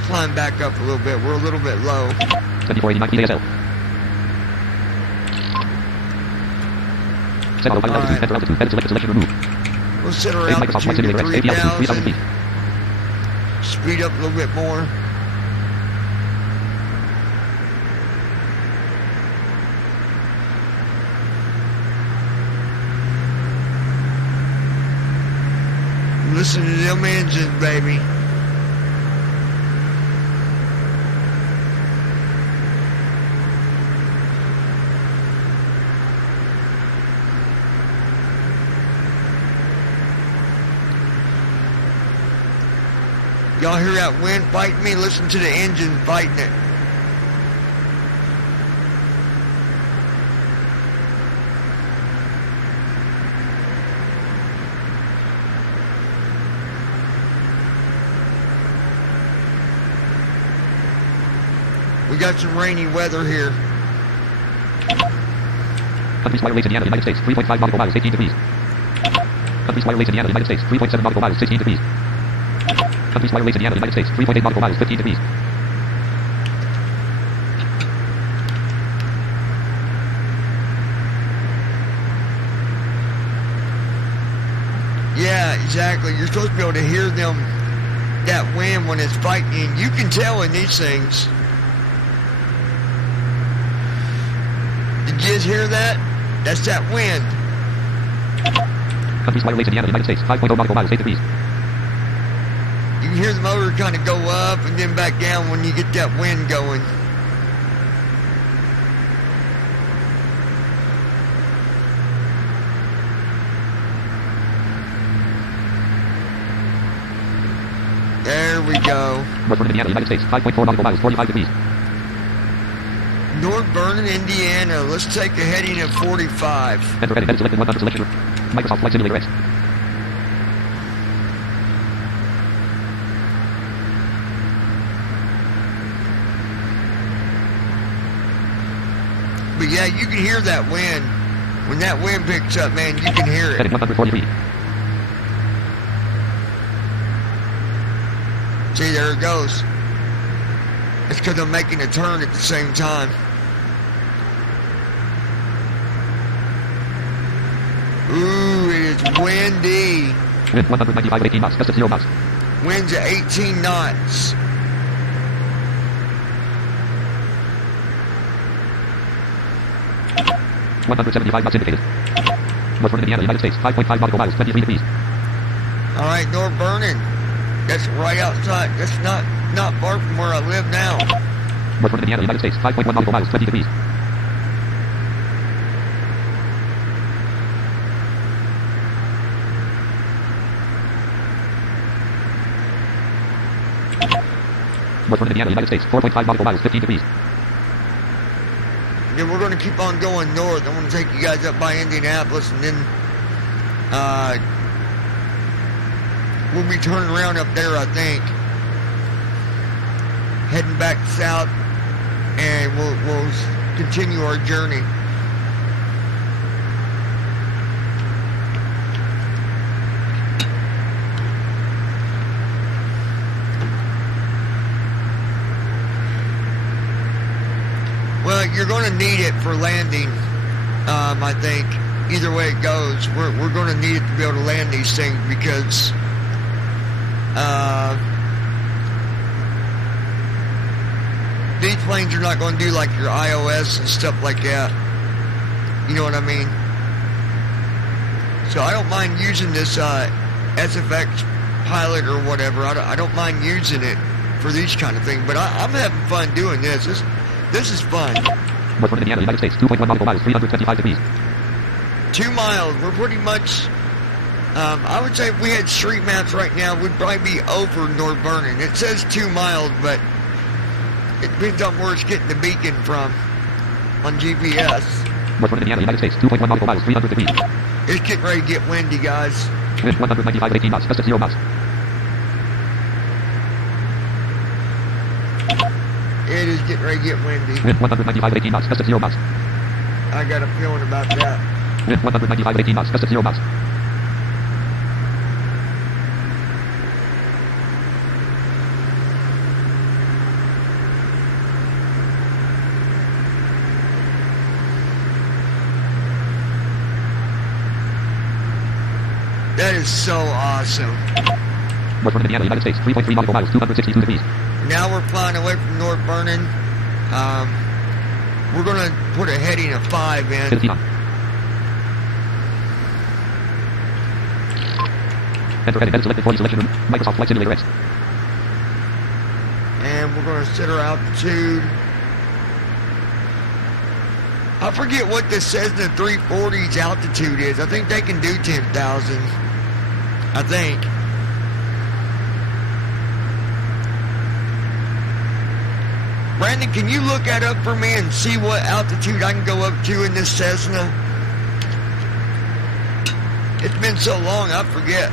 climb back up a little bit. We're a little bit low. 7489 feet ASL. Set autopilot altitude, enter altitude, edit select the selection remove. We'll set our Microsoft Flight altitude to Simulator X, 80 altitude, 3,000 3,000. feet. Speed up a little bit more. Listen to them engines, baby. Y'all hear that wind fighting me? Listen to the engine fighting it. We got some rainy weather here. Country Squire Lakes, Indiana, United States. 3.5 nautical miles, 18 degrees. Country Squire Lakes, Indiana, United States. 3.7 nautical miles, 16 degrees. Country Squire Lakes, Indiana, United States. 3.8 nautical miles, 15 degrees. Yeah, exactly. You're supposed to be able to hear them, that wind when it's fighting. And you can tell in these things. Did you just hear that? That's that wind. Country Squire Lakes, Indiana, United States. 5.0 nautical miles, 8 degrees. You can hear the motor kind of go up and then back down when you get that wind going. There we go. North Vernon, Indiana, United States. 5.4 nautical miles, 45 degrees. North Vernon, Indiana. Let's take a heading of 45. Enter heading, edit selected 100 selection. Microsoft Flight Simulator X. But yeah, you can hear that wind. When that wind picks up, man, you can hear it. Heading 140 feet. See, there it goes. It's because I'm making a turn at the same time. Ooh, it is windy. Wind 195 at 18 knots, gust at 0 knots. Winds at 18 knots. $175 knots indicated. North Vernon, Indiana, United States. 5.5 nautical miles, 23 degrees. All right, North Vernon. That's right outside. That's not far from where I live now. North Vernon, Indiana, United States. 5.1 nautical miles, 20 degrees. North Indiana, United States, 4.5 nautical miles, 15 degrees. Then we're going to keep on going north. I'm going to take you guys up by Indianapolis, and then we'll be turning around up there, I think. Heading back south, and we'll continue our journey. Well, you're going to need it for landing, I think. Either way it goes, we're going to need it to be able to land these things because these planes are not going to do like your iOS and stuff like that. You know what I mean? So I don't mind using this SFX Pilot or whatever. I don't mind using it for these kind of things. But I'm having fun doing this. This is fun. North Indiana, United States, 2.1 nautical miles, 325 degrees. 2 miles. We're pretty much, I would say if we had street maps right now, we'd probably be over North Vernon. It says 2 miles, but it depends on where it's getting the beacon from on GPS. North Indiana, United States, 2.1 nautical miles, 300 degrees. It's getting ready to get windy, guys. Wind 195 at 18 knots, gust at 0 knots. It is getting ready to get windy. Wind 195 at 18 knots, gust at 0 knots. I got a feeling about that. Wind 195 at 18 knots, gust at 0 knots. That is so awesome. North Indiana, United States, 3.3 nautical miles, 262 degrees. Now we're flying away from North Vernon. We're going to put a heading of 5 in. 50 on. Enter heading, edit selected for the selection room. Microsoft Flight Simulator X. And we're going to set our altitude. I forget what the Cessna 340's altitude is. I think they can do 10,000. I think. Brandon, can you look that up for me and see what altitude I can go up to in this Cessna? It's been so long, I forget.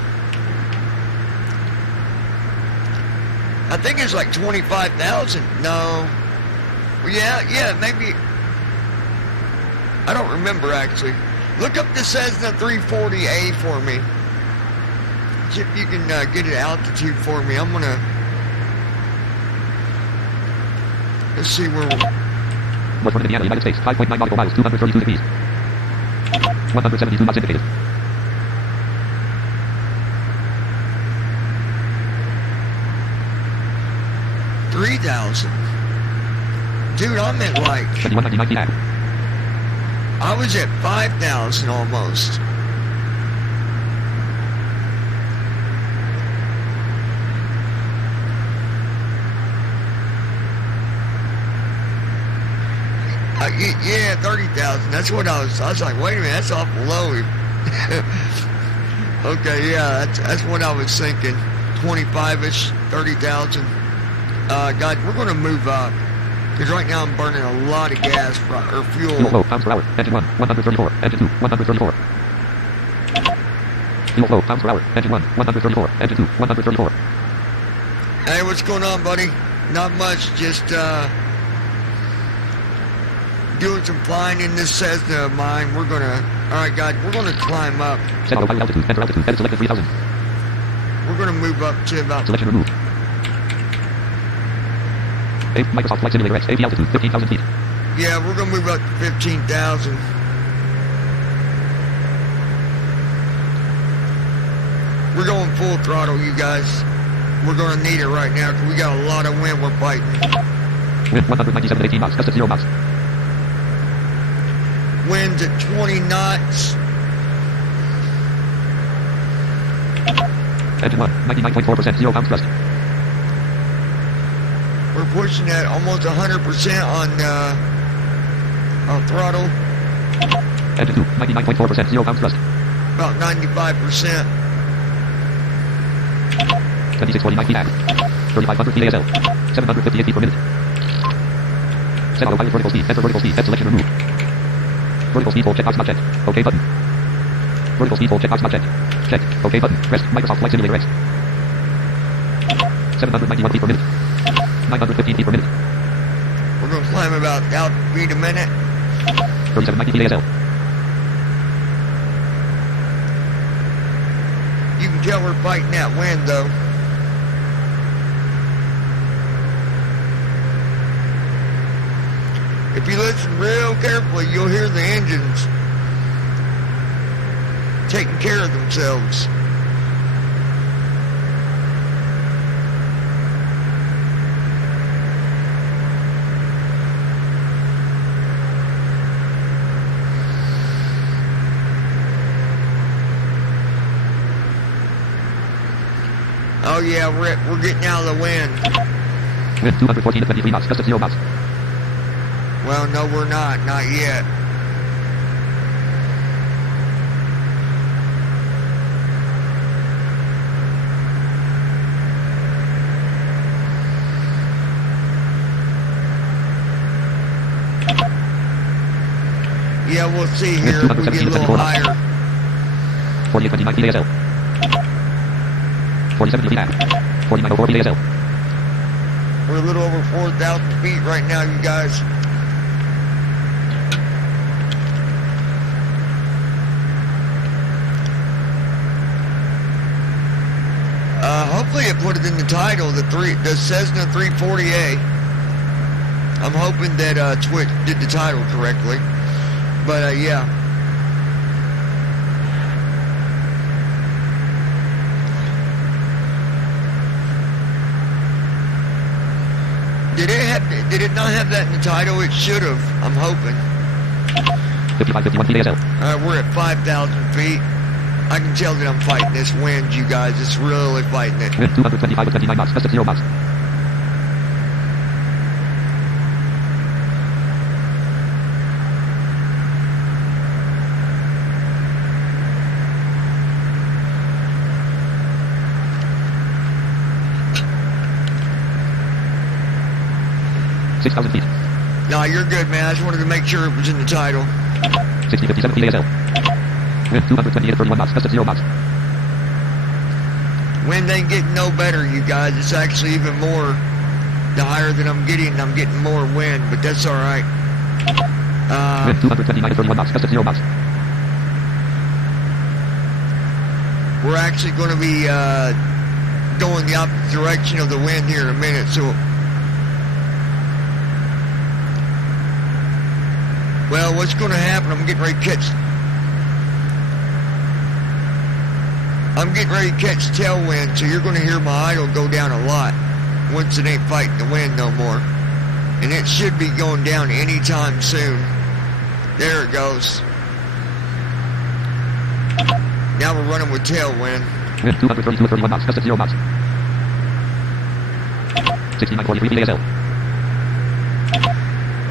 I think it's like 25,000. No. Well, yeah, maybe. I don't remember, actually. Look up the Cessna 340A for me. See if you can get an altitude for me. I'm going to... Let's see where we're... North Indiana, United States, 5.9 nautical miles, 232 degrees. 172 knots indicated. $3,000. Dude, I'm at like... 21.99 p.m. I was at 5,000 almost. Yeah, 30,000. That's what I was like, wait a minute, that's awful low. Okay, yeah, that's what I was thinking. 25-ish, 30,000. Guys, we're going to move up. Because right now I'm burning a lot of gas or fuel. Fuel flow, pounds per hour. Engine 1, 134. Engine 2, 134. Fuel flow, pounds per hour. Engine 1, 134. Engine 2, 134. Hey, what's going on, buddy? Not much, just doing some flying in this Cessna of mine. We're going to... Alright, guys, we're going to climb up. Set autopilot altitude. Enter altitude. Edit selected 3,000. We're going to move up to about... Selection removed. Microsoft Flight Simulator X, AP altitude, 15,000 feet. Yeah, we're going to move up to 15,000. We're going full throttle, you guys. We're going to need it right now because we got a lot of wind we're fighting. Wind 197 at 18 knots, gust at 0 knots. Winds at 20 knots. Engine 1, 99.4%, 0 pounds thrust. We're pushing at almost 100% on throttle. Engine 2, 99.4%, 0 pounds thrust. About 95%. 2649 feet. 3,500 feet ASL. 758 feet per minute. Set autopilot vertical speed. Enter vertical speed. Head selection removed. Vertical speed hold checkbox not checked. OK button. Vertical speed hold checkbox not checked. Check. OK button. Rest. Microsoft Flight Simulator rest. 791 feet per minute. 915 feet per minute. We're going to climb about 1,000 feet a minute. 3790 feet ASL. You can tell we're fighting that wind, though. If you listen real carefully, you'll hear the engines taking care of themselves. Oh yeah, we're getting out of the wind. Wind 214 to 23 knots, gust of 0 knots. Well, no, we're not yet. Yeah, we'll see here if we get a little higher. 4829 feet ASL. 47 feet back. 4904 feet ASL. We're a little over 4,000 feet right now, you guys. Hopefully it put it in the title, the Cessna 340A. I'm hoping that Twitch did the title correctly. But yeah. Did it not have that in the title? It should have. I'm hoping. 5551 feet ASL. Alright, we're at 5,000 feet. I can tell that I'm fighting this wind, you guys. It's really fighting it. Wind 225 to 29 knots, gust of 0 knots. $6,000 feet. No, you're good, man. I just wanted to make sure it was in the title. 6057 feet ASL. Wind 228 to 31 knots, gust of 0 knots. Wind ain't getting no better, you guys. It's actually even more. The higher that I'm getting more wind, but that's alright. Wind 229 to 31 knots, gust of 0 knots. We're actually going to be going the opposite direction of the wind here in a minute, so... Well, what's going to happen, I'm getting ready to catch tailwind, so you're going to hear my idle go down a lot once it ain't fighting the wind no more. And it should be going down anytime soon. There it goes. Now we're running with tailwind. Wind 232 to 31 knots, gust of 0 knots. 6943 feet ASL.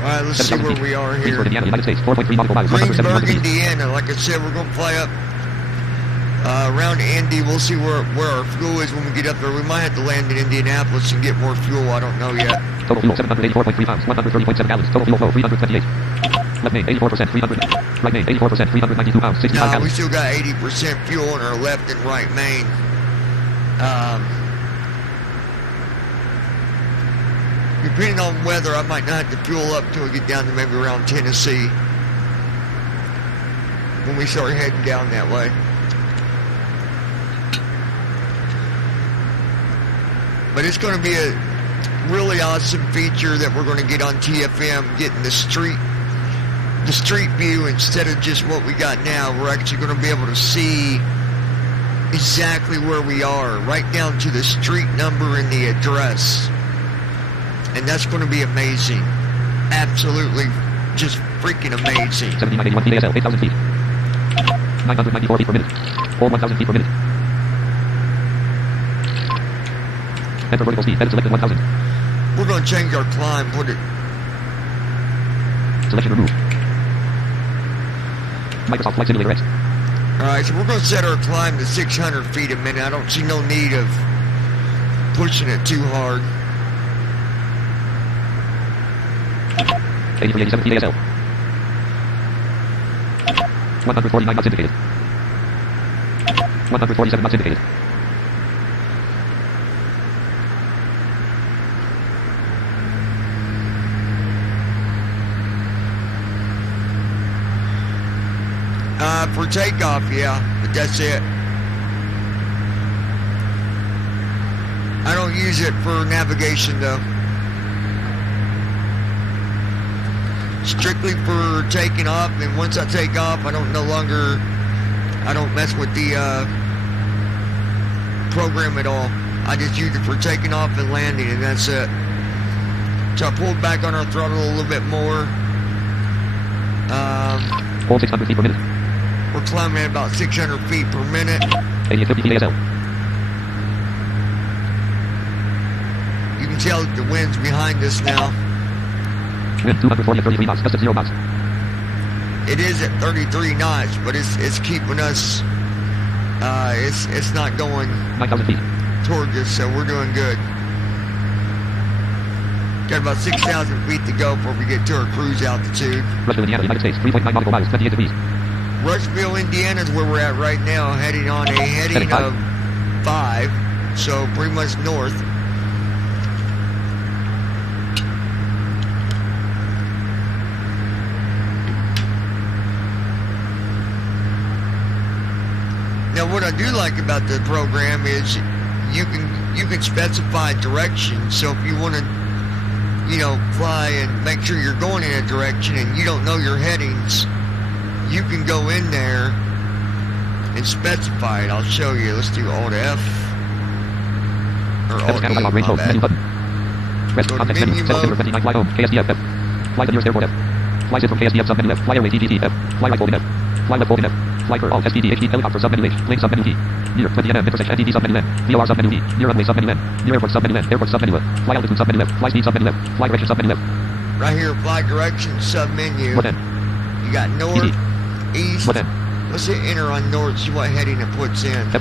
Alright, let's see where we are here. Greensburg, Indiana, United States, 4.3 nautical miles, Greensburg, Indiana. Like I said, we're going to fly up around Indy. We'll see where our fuel is when we get up there. We might have to land in Indianapolis and get more fuel. I don't know yet. Total fuel 784.3 pounds, 130.7 gallons. Total fuel flow 328. Left main 84%, 300. Right main 84%, 392 pounds, 65 No, gallons. we still got 80% fuel in our left and right main. Depending on weather, I might not have to fuel up till we get down to maybe around Tennessee when we start heading down that way. But it's going to be a really awesome feature that we're going to get on TFM, getting the street view instead of just what we got now. We're actually going to be able to see exactly where we are, right down to the street number and the address. And that's going to be amazing. Absolutely just freaking amazing. 7981 feet ASL, 8,000 feet. 994 feet per minute. Or 1,000 feet per minute. Enter vertical speed, edit selected 1,000. We're going to change our climb, put it... Selection removed. Microsoft Flight Simulator X. Alright, so we're going to set our climb to 600 feet a minute. I don't see no need of pushing it too hard. 8387 feet ASL. 149 knots indicated. 147 knots indicated. For takeoff, yeah, but that's it. I don't use it for navigation though. Strictly for taking off, and once I take off, I don't mess with the program at all. I just use it for taking off and landing, and that's it. So I pulled back on our throttle a little bit more. Hold 600 feet per minute. We're climbing at about 600 feet per minute. 80 feet ASL. You can tell that the wind's behind us now. Wind 240 at 33 knots, gust at 0 knots. It is at 33 knots, but it's keeping us. It's not going 9,000 feet. towards us, so we're doing good. Got about 6,000 feet to go before we get to our cruise altitude. Rushville, Indiana, United States, 3.9 nautical miles, 28 degrees. Rushville, Indiana is where we're at right now, heading on a heading of 5, so pretty much north. Now, what I do like about the program is you can specify direction. So if you want to, fly and make sure you're going in a direction and you don't know your headings, you can go in there and specify it. I'll show you. Let's do Alt F or Alt E. My bad. Press context menu. Settle timber 29. Fly home. KSDF F. Fly the nearest airport F. Fly sit from KSDF submenu F. Fly airway TTT F. Fly right holding F. Fly left holding F. Fly for Alt SPD HD helicopter submenu H. Plane submenu T. Near 20 NM intersection NTD submenu N. VOR submenu E. Near runway submenu N. Near airport submenu N. Airport submenu F. Fly altitude submenu F. Fly speed submenu F. Fly direction submenu F. Right here, fly direction submenu. What then? You got north, east. What then? Let's hit enter on north, see what heading it puts in.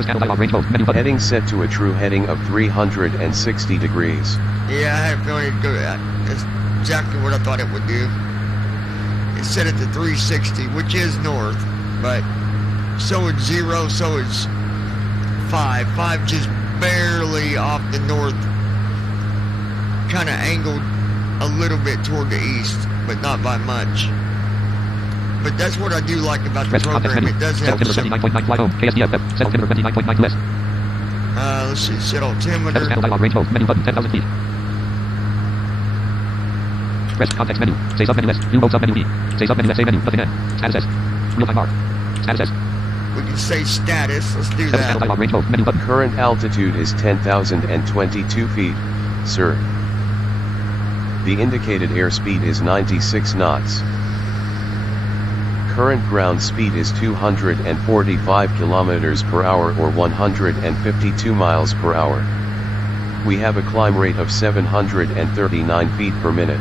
Heading set to a true heading of 360 degrees. Yeah, I had a feeling it'd go. That's exactly what I thought it would do. It's set it to 360, which is north, but so it's 0, so it's 5. 5 just barely off the north, kind of angled a little bit toward the east, but not by much. But that's what I do like about the program. It does have some... Let's see, set altimeter. Range mode, menu button, 10,000 feet. Press context menu. Say submenu S. View mode submenu E. Say submenu S. Say menu. Nothing N. Status S. Real time mark. Status S. We can say status. Let's do that. Range mode, menu button. Current altitude is 10,022 feet, sir. The indicated airspeed is 96 knots. Current ground speed is 245 kilometers per hour or 152 miles per hour. We have a climb rate of 739 feet per minute.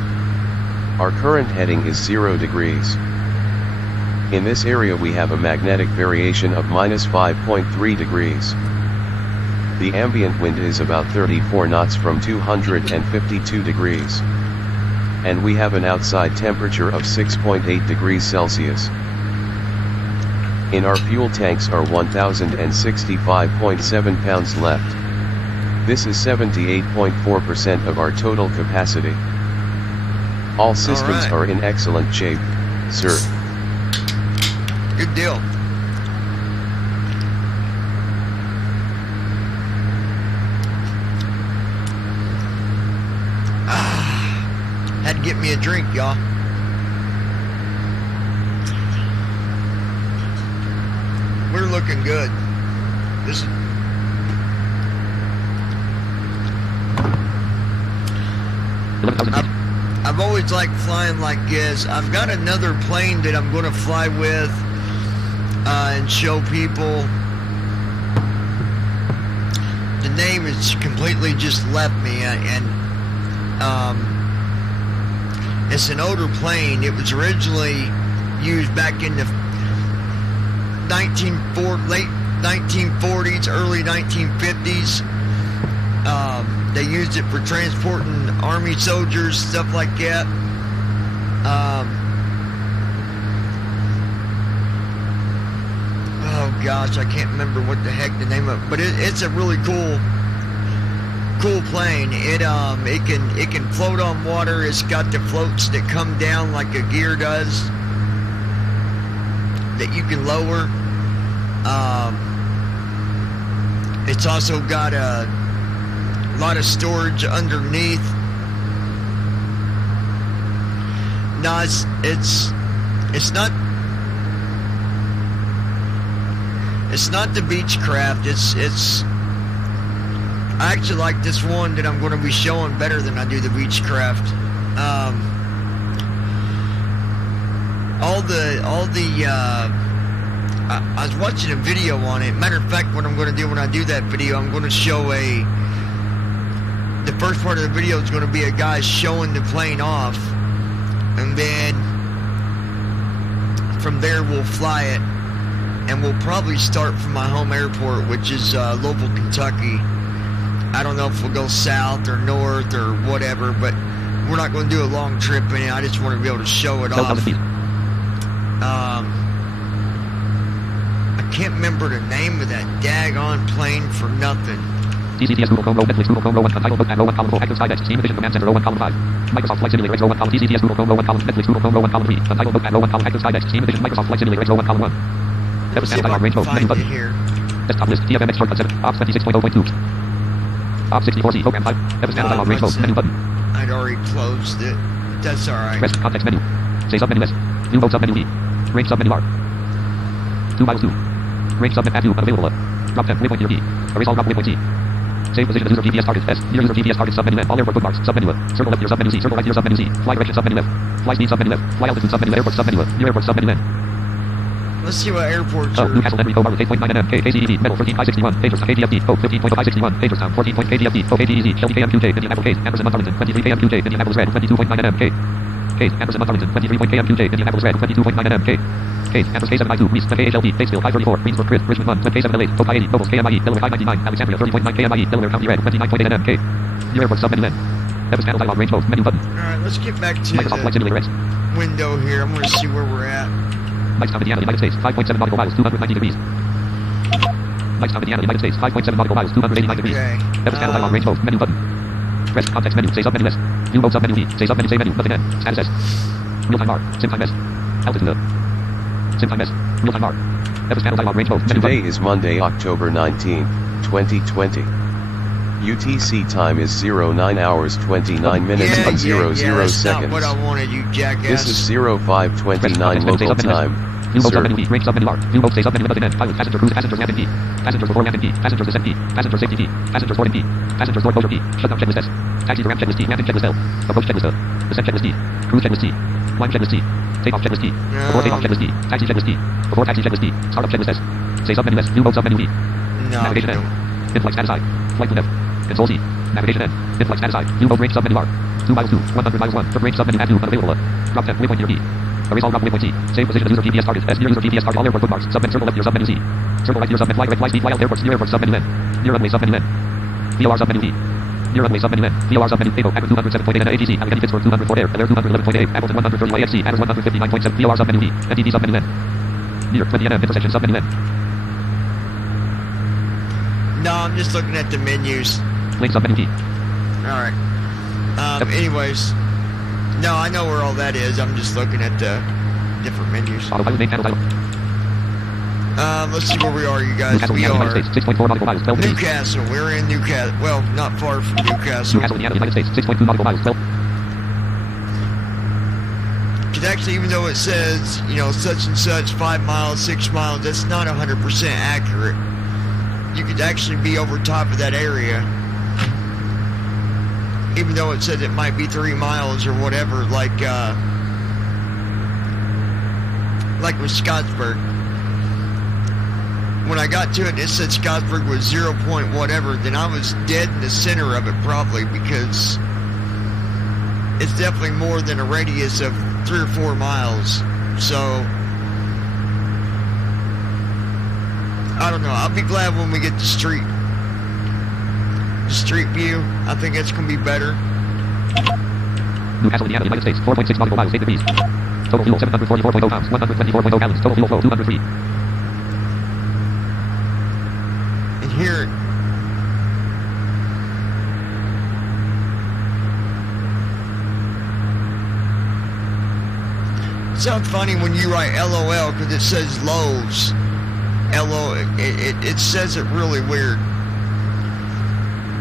Our current heading is 0 degrees. In this area we have a magnetic variation of minus 5.3 degrees. The ambient wind is about 34 knots from 252 degrees. And we have an outside temperature of 6.8 degrees Celsius. In our fuel tanks are 1,065.7 pounds left. This is 78.4% of our total capacity. All systems are in excellent shape, sir. Good deal. Had to get me a drink, y'all. We're looking good. This is... I've always liked flying like this. I've got another plane that I'm going to fly with and show people. The name has completely just left me, and it's an older plane. It was originally used back in the late 1940s, early 1950s. They used it for transporting army soldiers, stuff like that. Oh gosh, I can't remember what the heck the name of it, but it's a really cool plane. It can float on water. It's got the floats that come down like a gear does that you can lower. It's also got a lot of storage underneath. No, it's not the Beechcraft. I actually like this one that I'm going to be showing better than I do the Beechcraft. I was watching a video on it. Matter of fact, what I'm going to do when I do that video, I'm going to show the first part of the video is going to be a guy showing the plane off, and then from there we'll fly it, and we'll probably start from my home airport, which is Louisville, Kentucky. I don't know if we'll go south or north or whatever, but we're not going to do a long trip in it. I just want to be able to show it off. I can't remember the name of that daggone plane for nothing. TCTS Google Chrome Row Netflix Google Chrome Row 1 Title Book and Row 1 Column 4 Active Skydeck Steam Edition Command Center Row 1 Column 5 Microsoft Flight Simulator X Row 1 Column TCTS Google Chrome Row 1 Column Netflix Google Chrome Row 1 Column 3 Title Book and Row 1 Column Active Skydeck Steam Edition Microsoft Flight Simulator X Row 1 Column 1 Let's see if I can find it here. Desktop list TFMX shortcut 7 Ops 26.0.2 Ops 64C Program 5 Episode dialog range mode menu button. I'd already closed it. That's alright. Press context menu. Say submenu S. View mode submenu E. Range submenu R. 2 miles 2. Range submit add 2 unavailable. Drop 10 waypoint E. Erase all drop waypoint C. Save position of user GPS target S. Near user GPS target submenu N. All airport bookmarks submenu F. Circle left near submenu C. Circle right near submenu C. Fly direction submenu F. Fly speed submenu F. Fly altitude submenu airport submenu F. Near airport submenu N. Let's see what airports are. Newcastle Henry Cove 8.9 nm K KCED Metal 14561 Pagers KDFD Code 15.561 Pagerstown 14.KDFD Code ADEZ Shelby KM2J Indianapolis Case Ampersand Arlington 23 KM2J Indianapolis Red 22.9 nm K Case Ampersand Arlington 23 KM2J Indianapolis Red 22.9 nm K Case Ampersand K7I2 Reese KHLD Batesville 534 Greensburg Chris Richmond 1 K7L8 Code 580 Nobles KMIE Delaware 599 Alexandria 30.9 KMIE Delaware County Red 29.8 nm K Near airport submenu N Episode channel dialog range mode menu button. Alright, let's get back to Microsoft Flight Simulator X window here. I'm going to see where we're at. Mikestown, Indiana, United States, 5.7 nautical miles, 290 degrees. Mikestown, Indiana, United States, 5.7 nautical miles, 289 degrees. Okay. Episode channel dialog range mode menu button. Press context menu. Say submenu S. View mode submenu E. Say submenu. Say menu. Nothing N. Status S. Real time R. Sim time S. Altitude. Sim time S. Real time R. Episode channel dialog range mode menu Today button. is Monday, October 19, 2020. UTC time is 09 hours 29 minutes and 00 that's seconds. not what I wanted, you jackass. This is 0529 local time. View mode Sir. submenu E. Range submenu R. View mode say submenu nothing N. Pilot passenger cruise passengers landing P. Passengers before landing P. Passengers descent P. Passengers safety P. Passengers boarding P. Passengers door closure P. Shutdown checklist S. Taxi to ramp checklist T. Landing checklist L. Approach checklist L. Descent checklist T. Cruise checklist T. Climb checklist T. Takeoff checklist T. Before takeoff checklist T. Taxi checklist T. Before taxi checklist T. Startup checklist S. Say submenu S. View mode submenu E. No, Navigation N. In-flight status I. Flight to F. Control C. Navigation N. In-flight status I. View mode range submenu R. 2 miles 2. 100 miles 1. Range submenu add 2 unavailable. Drop 10 waypoint near E. Erase all drop waypoint C. Save position of user GPS target S. Near user GPS target all airport bookmarks. Submit circle left near submenu C. Circle right near submit fly right fly speed fly out airports near airport submenu N. Near runway submenu N. VOR submenu E. Near runway submenu N. VOR submenu Avo Agri 207.8 ATC Allegheny Pittsburgh 204 Air Air 211.8 Appleton 130 AFC Adders 159.7 VOR submenu E. NTD submenu N. Near 20 NM intersection submenu N. No, I'm just looking at the menus. Link submenu T. Alright. Anyways. No, I know where all that is. I'm just looking at the different menus. Autopilot main panel title. Let's see where we are, you guys. Newcastle, We Indiana, are United States, 6.4 nautical miles, 12 degrees. Newcastle. We're in Newcastle. Well, not far from Newcastle. Newcastle, Indiana, United States, 6.2 nautical miles, 12. Because actually, even though it says, you know, such and such, 5 miles, 6 miles, that's not 100% accurate. You could actually be over top of that area. Even though it says it might be 3 miles or whatever, like with Scottsburg. When I got to it, it said Scottsburg was 0 point whatever, then I was dead in the center of it probably, because it's definitely more than a radius of 3 or 4 miles. So I don't know. I'll be glad when we get the street view. I think it's gonna be better. Newcastle, Indiana, United States. 4.6 nautical miles, 8 degrees. Total fuel 744.0 pounds, 124.0 gallons. Total fuel flow 203. And here, it sounds funny when you write LOL because it says Lowe's. LO, it says it really weird.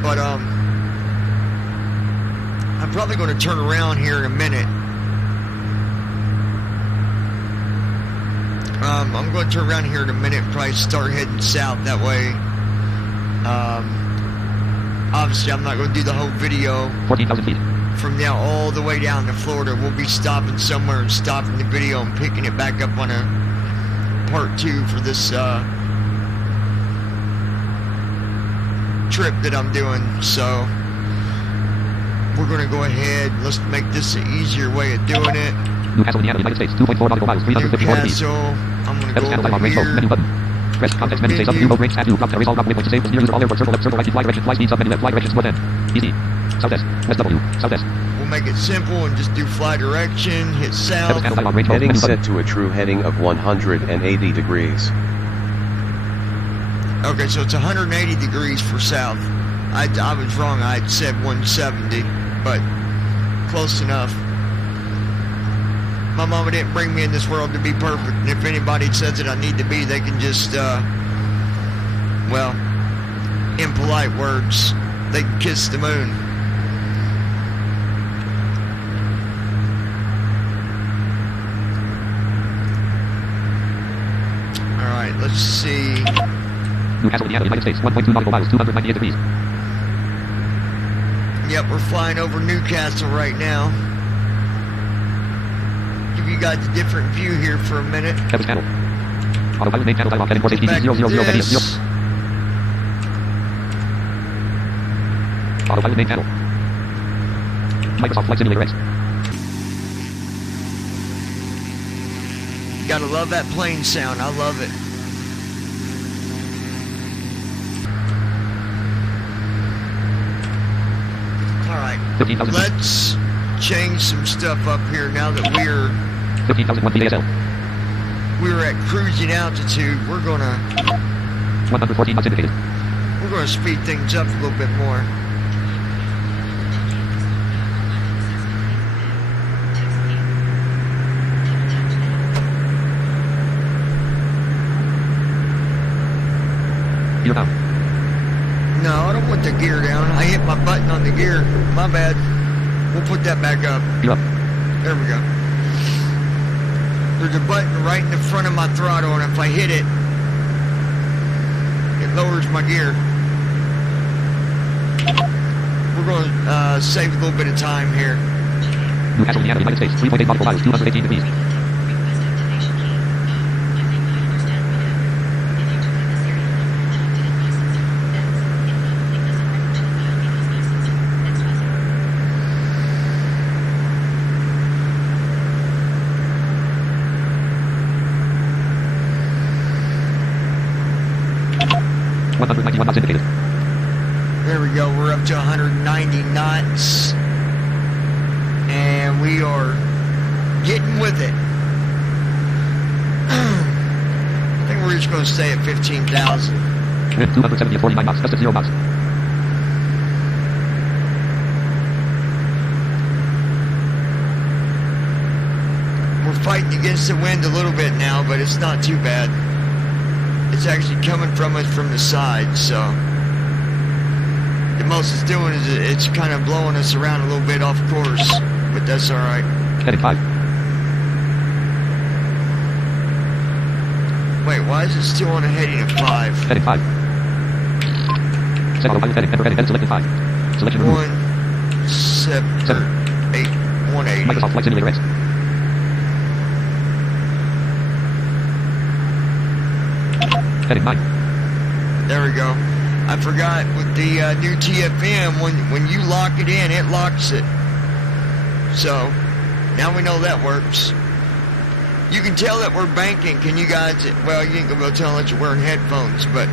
But I'm probably going to turn around here in a minute. I'm going to turn around here in a minute and probably start heading south. That way, obviously I'm not going to do the whole video 14,000 feet. from now all the way down to Florida. We'll be stopping somewhere and stopping the video and picking it back up on a part 2 for this trip that I'm doing. So we're going to go ahead. Let's make this an easier way of doing it. Newcastle, Indiana, United States. 2.4 nautical miles, 354 degrees. Newcastle. I'm going to go Channel over range mode, here. menu button. Press context menu, say W mode range tab 2. Drop there is all drop waypoint to save. Near user all airport circle left circle right fly direction fly speed sub menu left fly directions north end. Easy. Southwest. West W. Southwest. We'll make it simple and just do fly direction. Hit south. Channel dialog range mode, Heading menu button. set to a true heading of 180 degrees. Okay, so it's 180 degrees for south. I was wrong. I said 170, but close enough. My mama didn't bring me in this world to be perfect, and if anybody says that I need to be, they can just, well, in polite words, they can kiss the moon. Alright, let's see. Newcastle, Indiana, United States. 1.2 nautical miles, 298 degrees. Yep, we're flying over Newcastle right now. Give you guys a different view here for a minute. Heavens channel. Autopilot main channel dialog heading course Back HTC 000 to radius 0. this. Autopilot main channel. Microsoft Flight Simulator X. Gotta love that plane sound. I love it. Alright, 15,000 feet. let's change some stuff up here now that 15,001 VASL. we're at cruising altitude. We're gonna 114 knots indicated. speed things up a little bit more. Gear down. No, I don't want the gear down. I hit my button on the gear. My bad. We'll put that back up. Gear up. There we go. There's a button right in the front of my throttle, and if I hit it, it lowers my gear. We're going to save a little bit of time here. Newcastle, Indiana, United States. 3.8 nautical miles, 218 degrees. Knots indicated. There we go. We're up to 190 knots. And we are getting with it. I think we're just going to stay at 15,000. Wind 270 at 49 knots. Gust at 0 knots. We're fighting against the wind a little bit now, but it's not too bad. It's actually coming from us from the side, so the most it's doing is it's kind of blowing us around a little bit off course, but that's all right. Heading 5. Wait, why is it still on a heading of 5? Heading 5. Set autopilot heading. Enter heading. Selected 5. Selection removed. 178 180. Microsoft Flight Simulator X. Heading 9. There we go. I forgot with the new TFM, when you lock it in, it locks it. So now we know that works. You can tell that we're banking. Can you guys? Well, you ain't gonna be able to tell unless you're wearing headphones. But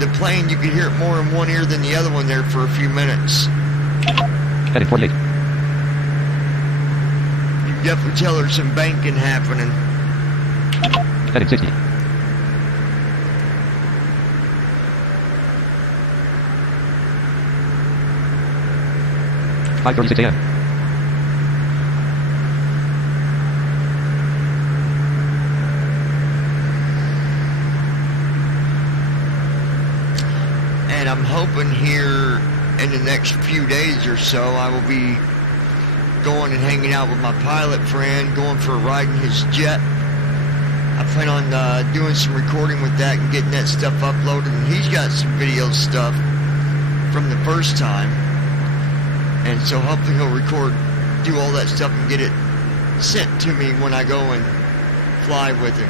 the plane, you can hear it more in one ear than the other one there for a few minutes. Heading 48. definitely tell there's some banking happening. Heading 60. 5:36 a.m. And I'm hoping here in the next few days or so I will be going and hanging out with my pilot friend, going for a ride in his jet. I plan on doing some recording with that and getting that stuff uploaded, and he's got some video stuff from the first time, and so hopefully he'll do all that stuff and get it sent to me when I go and fly with him.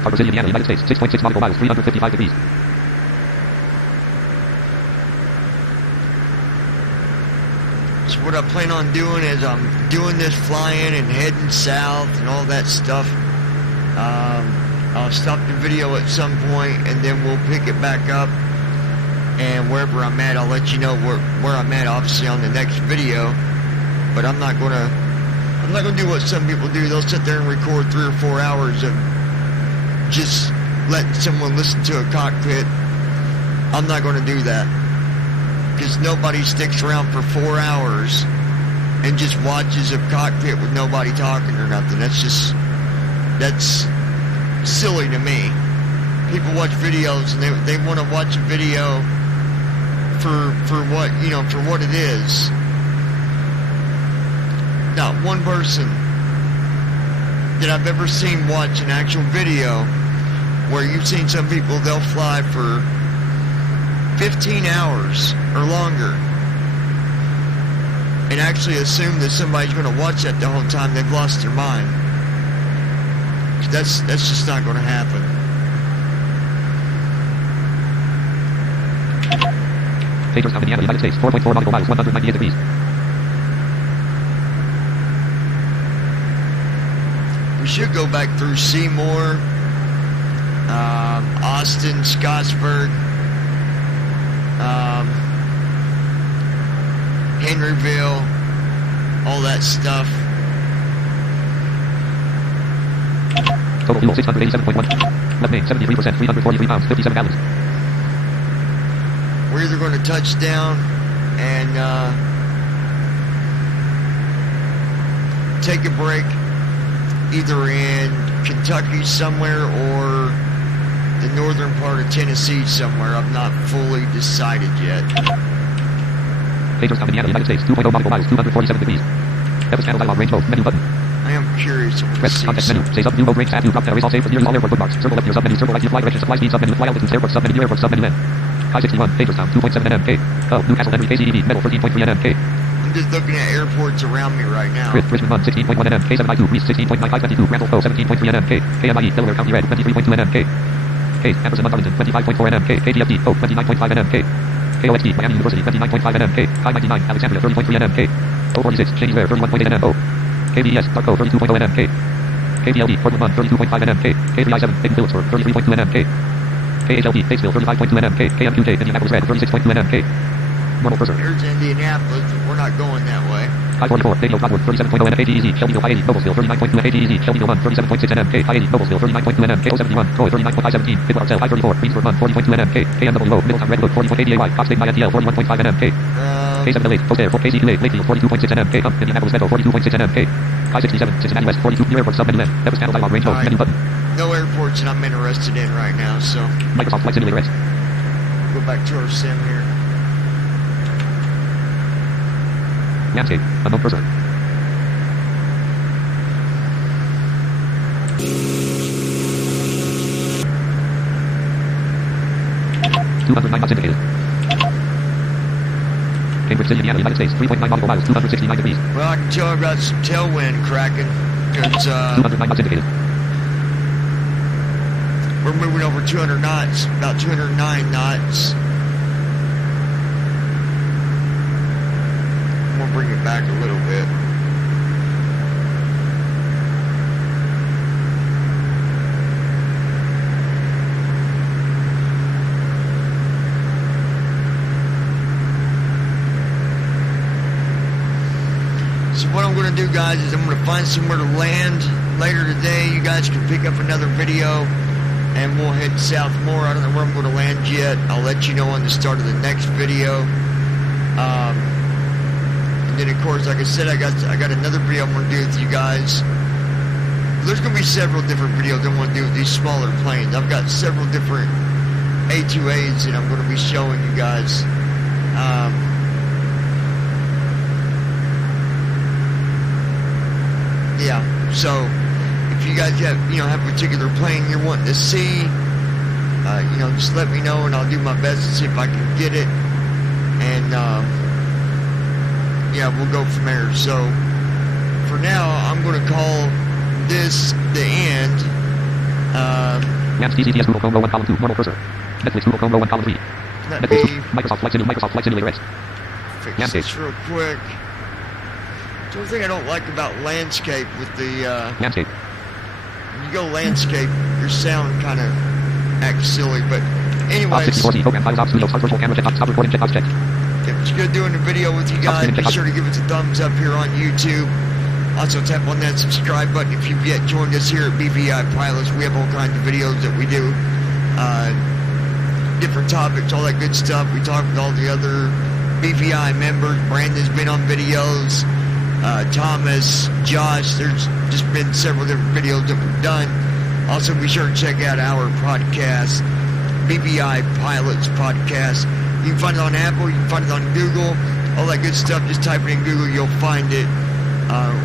Harbor City, Indiana, United States, 6.6 nautical miles, 355 degrees. So what I plan on doing is I'm doing this flying and heading south and all that stuff. I'll stop the video at some point and then we'll pick it back up, and wherever I'm at I'll let you know where I'm at, obviously, on the next video. But I'm not gonna do what some people do. They'll sit there and record 3 or 4 hours of just letting someone listen to a cockpit. I'm not going to do that, because nobody sticks around for 4 hours and just watches a cockpit with nobody talking or nothing. That's silly to me. People watch videos and they want to watch a video for what, you know, for what it is. Not one person that I've ever seen watch an actual video, where you've seen some people, they'll fly for 15 hours or longer and actually assume that somebody's going to watch that the whole time. They've lost their mind. That's just not going to happen. Hagerstown, Indiana, United States, 4.4 nautical miles, 198 degrees. We should go back through Seymour, Austin, Scottsburg, Henryville, all that stuff. Total fuel 687.1. Left main 73%, 343 pounds, 57 gallons. We're either going to touch down and take a break either in Kentucky somewhere or the northern part of Tennessee somewhere. I'm not fully decided yet. Hagerstown, Indiana, United States, 2.0 nautical miles, 247 degrees. Ever channel dialog range mode, menu button. I am curious. Press context menu. Say sub new mode range tab new drop down. Erase all save for nearly all airport bookmarks. Circle left near submenu. Circle right near flight directions. Supply speed submenu. Fly altitude airport submenu. New airport submenu N. High 61. Hagerstown 2.7 nm K. Oh, Newcastle Henry KCEV. Metal 13.3 nm K. I'm just looking at airports around me right now. Richmond 1 16.1 nm K. 7I2 Reese 16.9522. Randall Poe 17.3 nm K. KMIE Delaware County Red 23.2 nm K. K. Amberson Arlington 25.4 nm K. KGFD O 29.5 nm K. KOXD Miami University 29.5 nm K. High 99 Alexandria 30.3 nm K. 046 Shady Rare 31.8 nm O. KBES Darko 32.0 nm K. KBLD Portland 1 32.5 nm K. K3I 7 Dayton Phillipsburg 33.2 nm K. KHLD Batesville 35.2 nm K. KMQJ Indianapolis Red 36.2 nm K. Normal cursor. Here's Indianapolis, but we're not going that way. I-44, Radio Godworth 37.0 nm KGEZ, Shelbyville I-80, Noblesville 39.2 nm KGEZ, Shelbyville 1 37.6 nm K, I-80, Noblesville 39.2 nm K071, Troy 39.517, Bidwell Cell I-34, Greensburg 1 40.2 nm K, KMWO, Middletown Redwood 40.8 KDAY, Cox State INTL 41.5 nm K, K708, Post Air, KC28, Lakeview 42.6 nm K, Indianapolis Metro 42.6 nm K, I-67, Cincinnati West 42, New Airport Submenu N, Nevis Channel Dialog Range Mode, menu button. No airports that I'm interested in right now, so. Microsoft Flight Simulator X. Go back to our sim here. Landscape, unknown cursor. $209 knots indicated. Cambridge City, Indiana, United States, 3.9 nautical miles, 269 degrees. Well, I can tell I've got some tailwind cracking, because 209 knots indicated. we're moving over 200 knots, about 209 knots. I'm gonna bring it back a little bit. what I'm going to do, guys, is I'm going to find somewhere to land later today. You guys can pick up another video, and we'll head south more. I don't know where I'm going to land yet. I'll let you know on the start of the next video. And then, of course, like I said, I got another video I'm going to do with you guys. There's going to be several different videos I want to do with these smaller planes. I've got several different A2As that I'm going to be showing you guys. Yeah, so if you guys have a particular plane you're wanting to see, just let me know and I'll do my best to see if I can get it. And yeah, we'll go from there. So for now, I'm going to call this the end. Yams TCTS Google Chrome row 1 column 2 normal cursor. Netflix Google Chrome row 1 column 3. Let Netflix me Microsoft Flight Simulator X. fix Landscape. this real quick. The only thing I don't like about landscape with the Landscape. when you go landscape, your sound kind of acts silly. But Top anyways, 64C program files out studio start virtual camera check stop recording check box check. if it's good doing the video with you guys, be sure to give us a thumbs up here on YouTube. Also tap on that subscribe button if you've yet joined us here at BVI Pilots. We have all kinds of videos that we do, different topics, all that good stuff. We talk with all the other BVI members. Brandon's been on videos, Thomas, Josh. There's just been several different videos that we've done. Also, be sure to check out our podcast, BVI Pilots Podcast. You can find it on Apple, you can find it on Google, all that good stuff. Just type it in Google, you'll find it.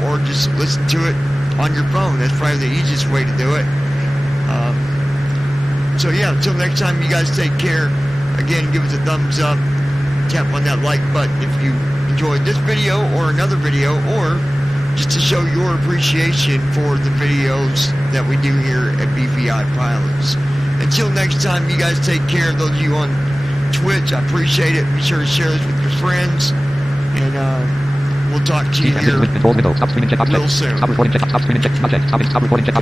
Or just listen to it on your phone. That's probably the easiest way to do it. So yeah, until next time, you guys take care. Again, give us a thumbs up. Tap on that like button if you enjoyed this video or another video, or just to show your appreciation for the videos that we do here at BVI Pilots. Until next time, you guys take care. Those of you on Twitch, I appreciate it. Be sure to share this with your friends. And we'll talk to you here Controls window. Stop screen and check box check. real soon. Stop recording check. Stop screen and check. Stop check. Stop recording check.